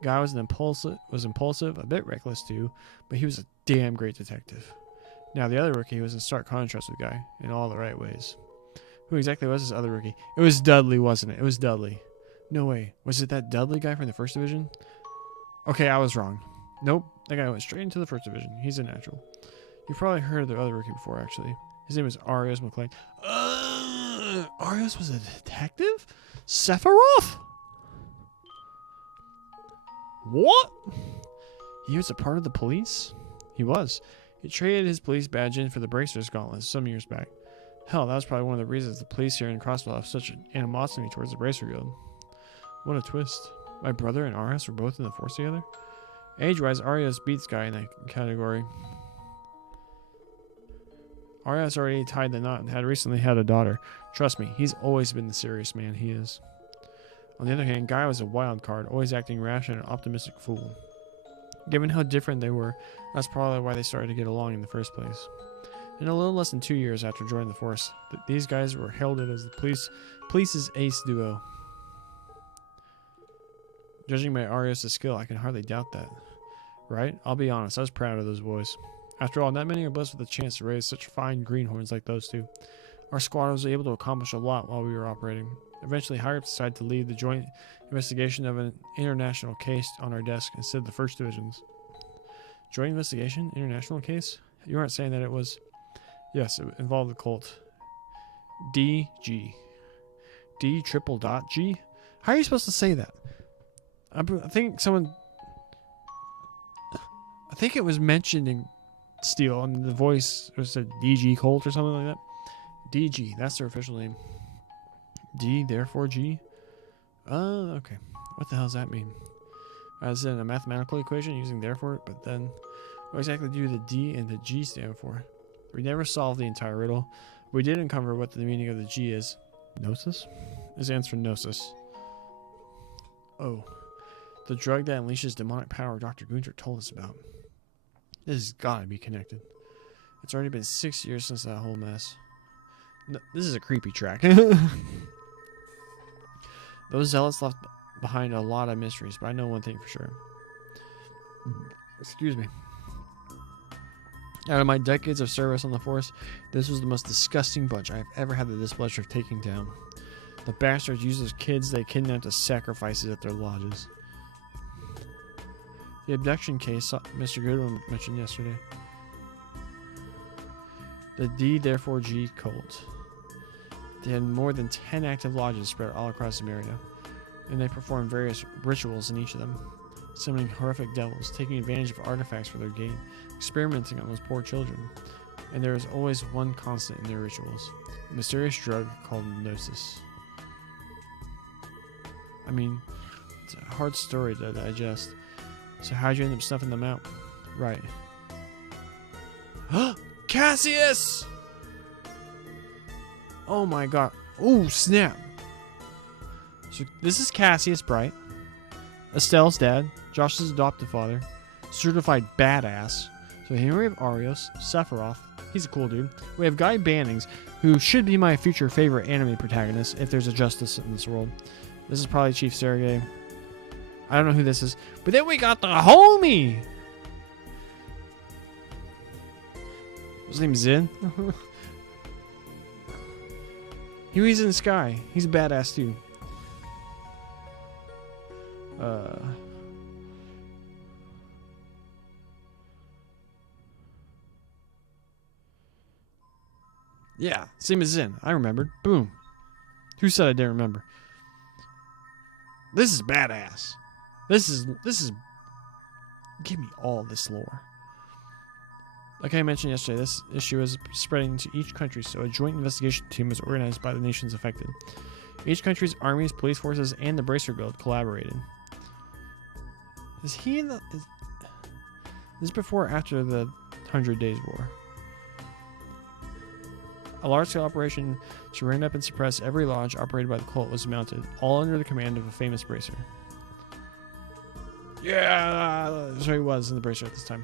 Guy was impulsive, a bit reckless too, but he was a damn great detective. Now the other rookie was in stark contrast with Guy, in all the right ways. Who exactly was this other rookie? It was Dudley, wasn't it? It was Dudley. No way. Was it that Dudley guy from the 1st Division? Okay, I was wrong. Nope, that guy went straight into the 1st Division. He's a natural. You've probably heard of the other rookie before, actually. His name is Arios McLean. Arios was a detective? Sephiroth? What? He was a part of the police? He was. He traded his police badge in for the Bracers Gauntlet some years back. Hell, that was probably one of the reasons the police here in Crossville have such an animosity towards the Bracer Guild. What a twist. My brother and Arios were both in the force together? Age-wise, Arios beats Guy in that category. Arios already tied the knot and had recently had a daughter. Trust me, he's always been the serious man he is. On the other hand, Guy was a wild card, always acting rash and an optimistic fool. Given how different they were, that's probably why they started to get along in the first place. In a little less than 2 years after joining the force, these guys were heralded as the police's ace duo. Judging by Arios' skill, I can hardly doubt that. Right? I'll be honest, I was proud of those boys. After all, not many are blessed with the chance to raise such fine greenhorns like those two. Our squad was able to accomplish a lot while we were operating. Eventually, higher-ups decided to lead the joint investigation of an international case on our desk instead of the first divisions. Joint investigation? International case? You aren't saying that it was... Yes, it involved the cult. DG. D triple dot G? How are you supposed to say that? I think someone... I think it was mentioned in Steel, and the voice was a DG cult or something like that. DG, that's their official name. D, therefore G? Okay. What the hell does that mean? As in a mathematical equation using therefore, but then what exactly do the D and the G stand for? We never solved the entire riddle. We did uncover what the meaning of the G is. Gnosis? It stands for Gnosis. Oh. The drug that unleashes demonic power Dr. Gunter told us about. This has got to be connected. It's already been 6 years since that whole mess. No, this is a creepy track. Those zealots left behind a lot of mysteries, but I know one thing for sure. Excuse me. Out of my decades of service on the force, this was the most disgusting bunch I've ever had the displeasure of taking down. The bastards used those kids they kidnapped as sacrifices at their lodges. The abduction case Mr. Goodwin mentioned yesterday. The D therefore G cult. They had more than 10 active lodges spread all across the area, and they performed various rituals in each of them, summoning horrific devils, taking advantage of artifacts for their gain, experimenting on those poor children. And there is always one constant in their rituals, a mysterious drug called Gnosis. I mean, it's a hard story to digest. So how'd you end up snuffing them out? Right. Cassius! Oh my god. Oh, snap. So this is Cassius Bright, Estelle's dad, Josh's adopted father, certified badass. So here we have Arios, Sephiroth. He's a cool dude. We have Guy Bannings, who should be my future favorite anime protagonist if there's a justice in this world. This is probably Chief Sergei. I don't know who this is. But then we got the homie! His name's Zin. He was in Sky. He's a badass too. Yeah, same as Zin. I remembered. Boom. Who said I didn't remember? This is badass. This is give me all this lore. Like I mentioned yesterday, this issue is spreading to each country, so a joint investigation team was organized by the nations affected. Each country's armies, police forces, and the Bracer Guild collaborated. Is he in the... This is before or after the 100 Days War. A large-scale operation to round up and suppress every lodge operated by the cult was mounted, all under the command of a famous Bracer. Yeah, that's where he was in the Bracer at this time.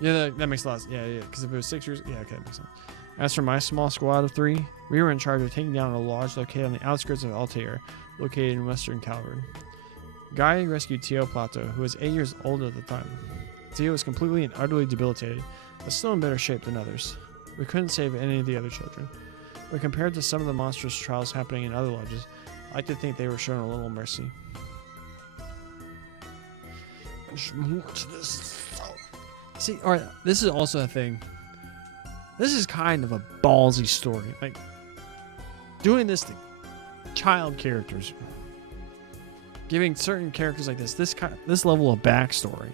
Yeah, that makes a lot of sense. Yeah, because if it was 6 years... Yeah, okay, that makes sense. As for my small squad of 3, we were in charge of taking down a lodge located on the outskirts of Altair, located in western Calvard. Guy rescued Tio Plato, who was 8 years old at the time. Tio was completely and utterly debilitated, but still in better shape than others. We couldn't save any of the other children. But compared to some of the monstrous trials happening in other lodges, I like to think they were shown a little mercy. There's more to this See, all right, this is also a thing. This is kind of a ballsy story. Like, doing this to child characters. Giving certain characters like this level of backstory.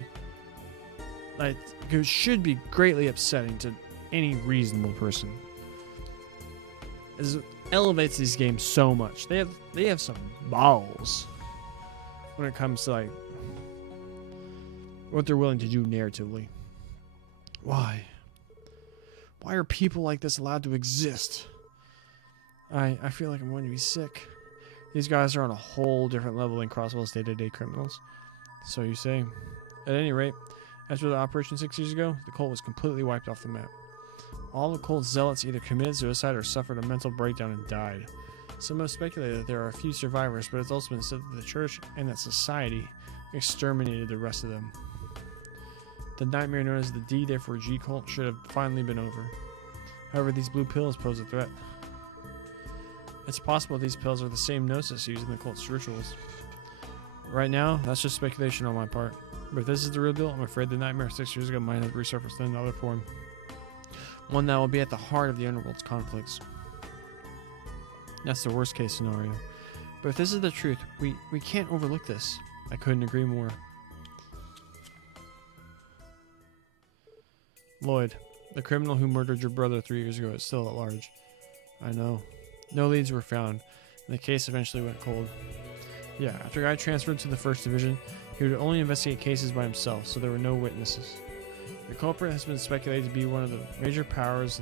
Like, it should be greatly upsetting to any reasonable person. It elevates these games so much. They have some balls when it comes to like what they're willing to do narratively. Why are people like this allowed to exist? I feel like I'm going to be sick. These guys are on a whole different level than Crosswell's day-to-day criminals. So you say. At any rate, after the operation 6 years ago, the cult was completely wiped off the map. All the cult's zealots either committed suicide or suffered a mental breakdown and died. Some have speculated that there are a few survivors, but it's also been said that the church and that society exterminated the rest of them. The nightmare known as the D-G cult should have finally been over. However, these blue pills pose a threat. It's possible these pills are the same gnosis used in the cult's rituals. Right now, that's just speculation on my part. But if this is the real deal, I'm afraid the nightmare 6 years ago might have resurfaced in another form. One that will be at the heart of the underworld's conflicts. That's the worst case scenario. But if this is the truth, we can't overlook this. I couldn't agree more. Lloyd, the criminal who murdered your brother 3 years ago, is still at large. I know. No leads were found, and the case eventually went cold. Yeah, after Guy transferred to the 1st Division, he would only investigate cases by himself, so there were no witnesses. The culprit has been speculated to be one of the major powers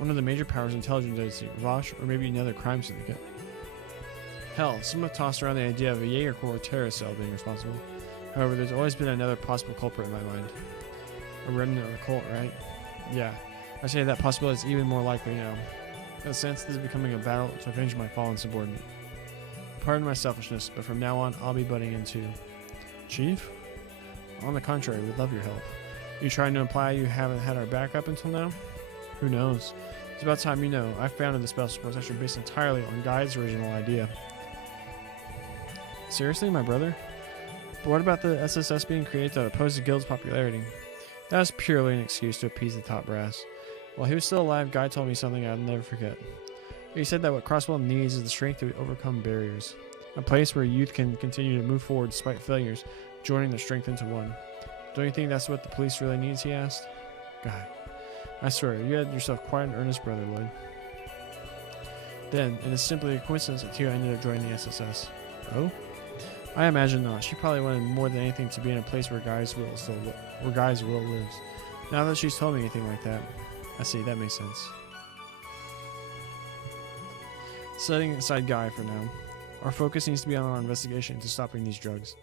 intelligence agency, Vosh, or maybe another crime syndicate. Hell, some have tossed around the idea of a Jaeger Corps terrorist cell being responsible. However, there's always been another possible culprit in my mind. A remnant of the cult, right? Yeah, I say that possibility is even more likely now. In a sense, this is becoming a battle to avenge my fallen subordinate. Pardon my selfishness, but from now on, I'll be butting in too. Chief? On the contrary, we'd love your help. You trying to imply you haven't had our back up until now? Who knows? It's about time you know. I founded the Special Protection based entirely on Guy's original idea. Seriously, my brother? But what about the SSS being created to oppose the guild's popularity? That was purely an excuse to appease the top brass. While he was still alive, Guy told me something I'll never forget. He said that what Crosswell needs is the strength to overcome barriers. A place where youth can continue to move forward despite failures, joining their strength into one. Don't you think that's what the police really needs, he asked. Guy, I swear, you had yourself quite an earnest brother, Lloyd. Then, it is simply a coincidence that Tia ended up joining the SSS. Oh? I imagine not. She probably wanted more than anything to be in a place where Guy's will lives. Now that she's told me anything like that, I see, that makes sense. Setting aside Guy for now, our focus needs to be on our investigation into stopping these drugs.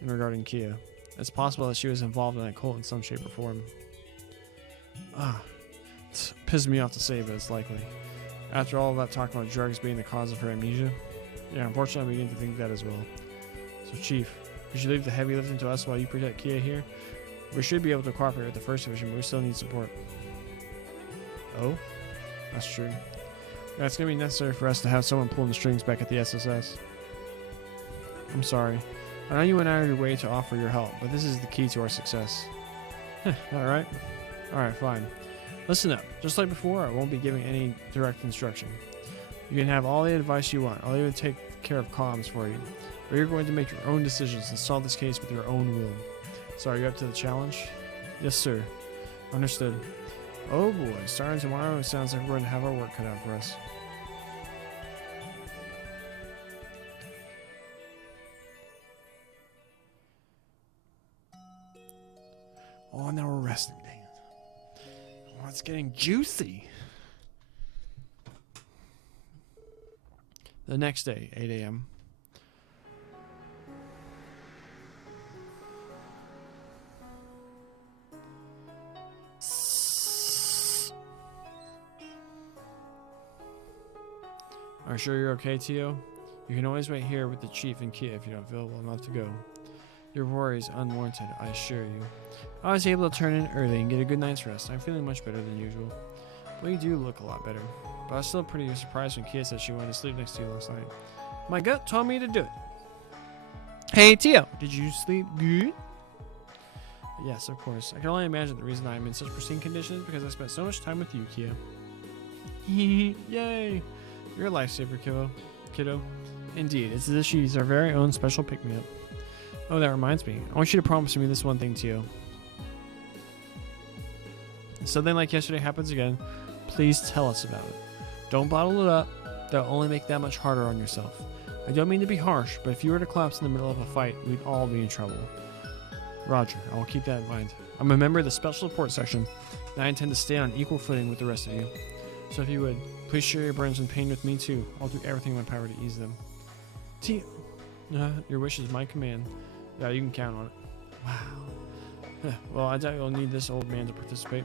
And regarding Kia, it's possible that she was involved in a cult in some shape or form. It pisses me off to say, but it's likely. After all of that talk about drugs being the cause of her amnesia, yeah, unfortunately I begin to think that as well. So Chief, could you leave the heavy lifting to us while you protect Kia here? We should be able to cooperate with the 1st Division, but we still need support. Oh? That's true. Yeah, it's going to be necessary for us to have someone pulling the strings back at the SSS. I'm sorry. I know you went out of your way to offer your help, but this is the key to our success. Alright? Alright, fine. Listen up. Just like before, I won't be giving any direct instruction. You can have all the advice you want. I'll even take care of comms for you. But you're going to make your own decisions and solve this case with your own will. So are you up to the challenge? Yes, sir. Understood. Oh boy, starting tomorrow, it sounds like we're going to have our work cut out for us. Oh, now we're resting. Dang it. Oh, it's getting juicy. The next day, 8 a.m. Are you sure you're okay, Tio? You can always wait here with the Chief and Kia if you don't feel well enough to go. Your worry is unwarranted, I assure you. I was able to turn in early and get a good night's rest. I'm feeling much better than usual. Well, you do look a lot better. But I was still pretty surprised when Kia said she wanted to sleep next to you last night. My gut told me to do it. Hey, Tio, did you sleep good? Yes, of course. I can only imagine the reason I'm in such pristine condition is because I spent so much time with you, Kia. Yay! You're a lifesaver, kiddo. Indeed, it's as if she's our very own special pick-me-up. Oh, that reminds me. I want you to promise me this one thing, Tio. Something like yesterday happens again, please tell us about it. Don't bottle it up. That'll only make that much harder on yourself. I don't mean to be harsh, but if you were to collapse in the middle of a fight, we'd all be in trouble. Roger, I'll keep that in mind. I'm a member of the Special Support Section, and I intend to stay on equal footing with the rest of you. So if you would, please share your burdens and pain with me too. I'll do everything in my power to ease them. Your wish is my command. Yeah, you can count on it. Wow. Well, I doubt you'll need this old man to participate.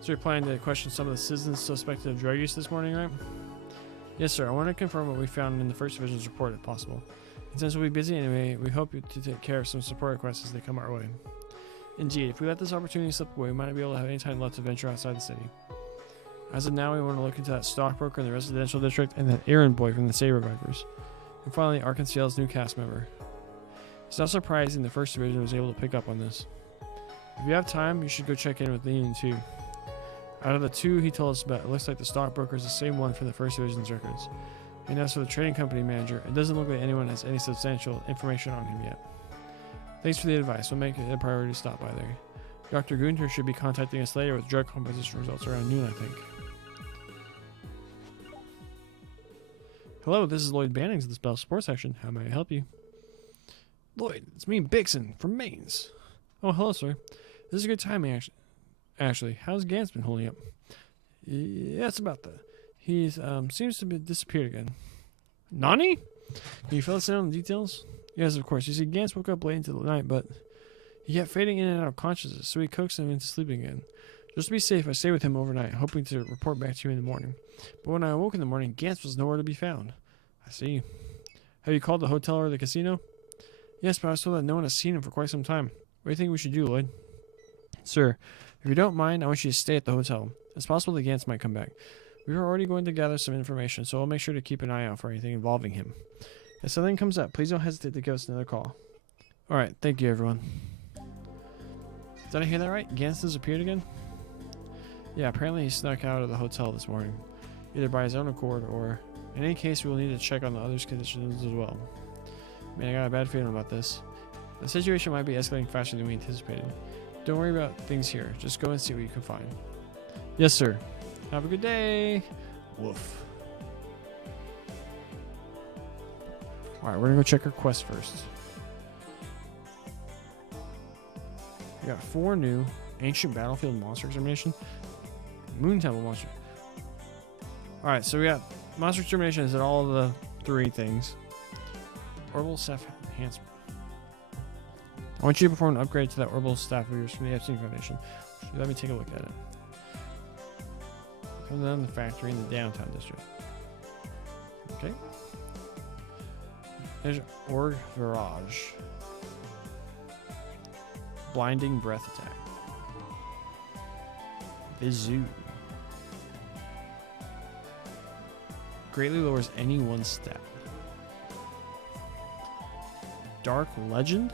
So you're planning to question some of the citizens suspected of drug use this morning, right? Yes, sir. I want to confirm what we found in the First Division's report, if possible. And since we'll be busy anyway, we hope to take care of some support requests as they come our way. Indeed, if we let this opportunity slip away, we might not be able to have any time left to venture outside the city. As of now, we want to look into that stockbroker in the residential district and that errand boy from the Saber Vipers. And finally, Arkansas's new cast member. It's not surprising the First Division was able to pick up on this. If you have time, you should go check in with Lean too. Out of the two he told us about, it looks like the stockbroker is the same one for the First Division's records. And as for the trading company manager, it doesn't look like anyone has any substantial information on him yet. Thanks for the advice. We'll make it a priority to stop by there. Dr. Gunther should be contacting us later with drug composition results around noon, I think. Hello, this is Lloyd Bannings of the Special Support Section. How may I help you? Lloyd, it's me, Bixen, from Mainz. Oh, hello, sir. This is a good timing, actually. How's Gans been holding up? Yeah, it's about that. He seems to have disappeared again. Nani? Can you fill us in on the details? Yes, of course. You see, Gans woke up late into the night, but he kept fading in and out of consciousness, so we coaxed him into sleeping again. Just to be safe, I stayed with him overnight, hoping to report back to you in the morning. But when I awoke in the morning, Gans was nowhere to be found. I see. Have you called the hotel or the casino? Yes, but I was told that no one has seen him for quite some time. What do you think we should do, Lloyd? Sir, if you don't mind, I want you to stay at the hotel. It's possible that Gans might come back. We are already going to gather some information, so I'll make sure to keep an eye out for anything involving him. If something comes up, please don't hesitate to give us another call. Alright, thank you, everyone. Did I hear that right? Gans disappeared again? Yeah, apparently he snuck out of the hotel this morning, either by his own accord or, in any case, we will need to check on the others' conditions as well. Man, I got a bad feeling about this. The situation might be escalating faster than we anticipated. Don't worry about things here. Just go and see what you can find. Yes, sir. Have a good day. Woof. Alright, we're gonna go check our quest first. We got 4 new Ancient Battlefield Monster Extermination. Moon Temple Monster. Alright, so we got Monster Extermination is at all of the 3 things. Orbital Staff Enhancement. I want you to perform an upgrade to that Orbital Staff of yours from the Epstein Foundation. Let me take a look at it. Come down the factory in the downtown district. Okay. There's Org Virage. Blinding Breath Attack. Vizoo. Greatly lowers any one stat. Dark Legend?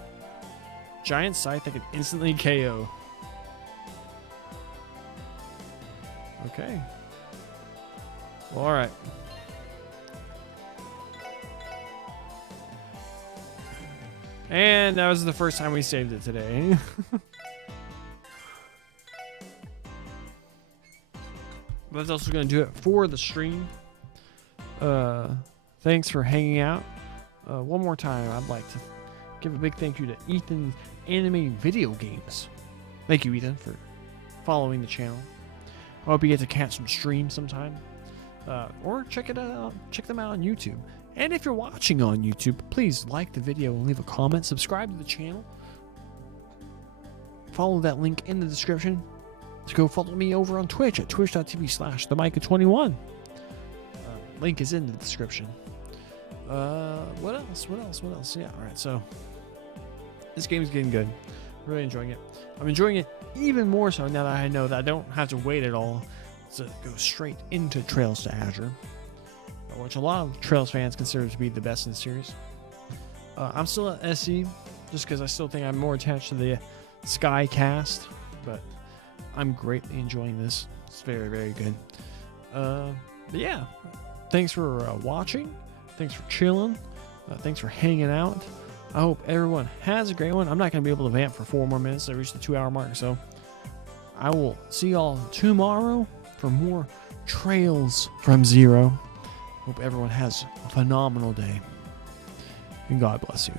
Giant Scythe that can instantly KO. Okay. Well, alright. And that was the first time we saved it today. But that's also going to do it for the stream. Thanks for hanging out. One more time, I'd like to give a big thank you to Ethan Anime Video Games. Thank you, Ethan, for following the channel. I hope you get to catch some streams sometime. Or check them out on YouTube. And if you're watching on YouTube, please like the video and leave a comment. Subscribe to the channel. Follow that link in the description to go follow me over on Twitch at twitch.tv/themicah21. Link is in the description. What else? Yeah, alright, so this game is getting good. Really enjoying it. I'm enjoying it even more so now that I know that I don't have to wait at all to go straight into Trails to Azure, which a lot of Trails fans consider to be the best in the series. I'm still at SE just because I still think I'm more attached to the Skycast, but I'm greatly enjoying this. It's very, very good. But yeah, thanks for watching. Thanks for chilling. Thanks for hanging out. I hope everyone has a great one. I'm not going to be able to vamp for 4 more minutes. I reached the 2-hour mark, so I will see y'all tomorrow for more Trails from Zero. Hope everyone has a phenomenal day, and God bless you.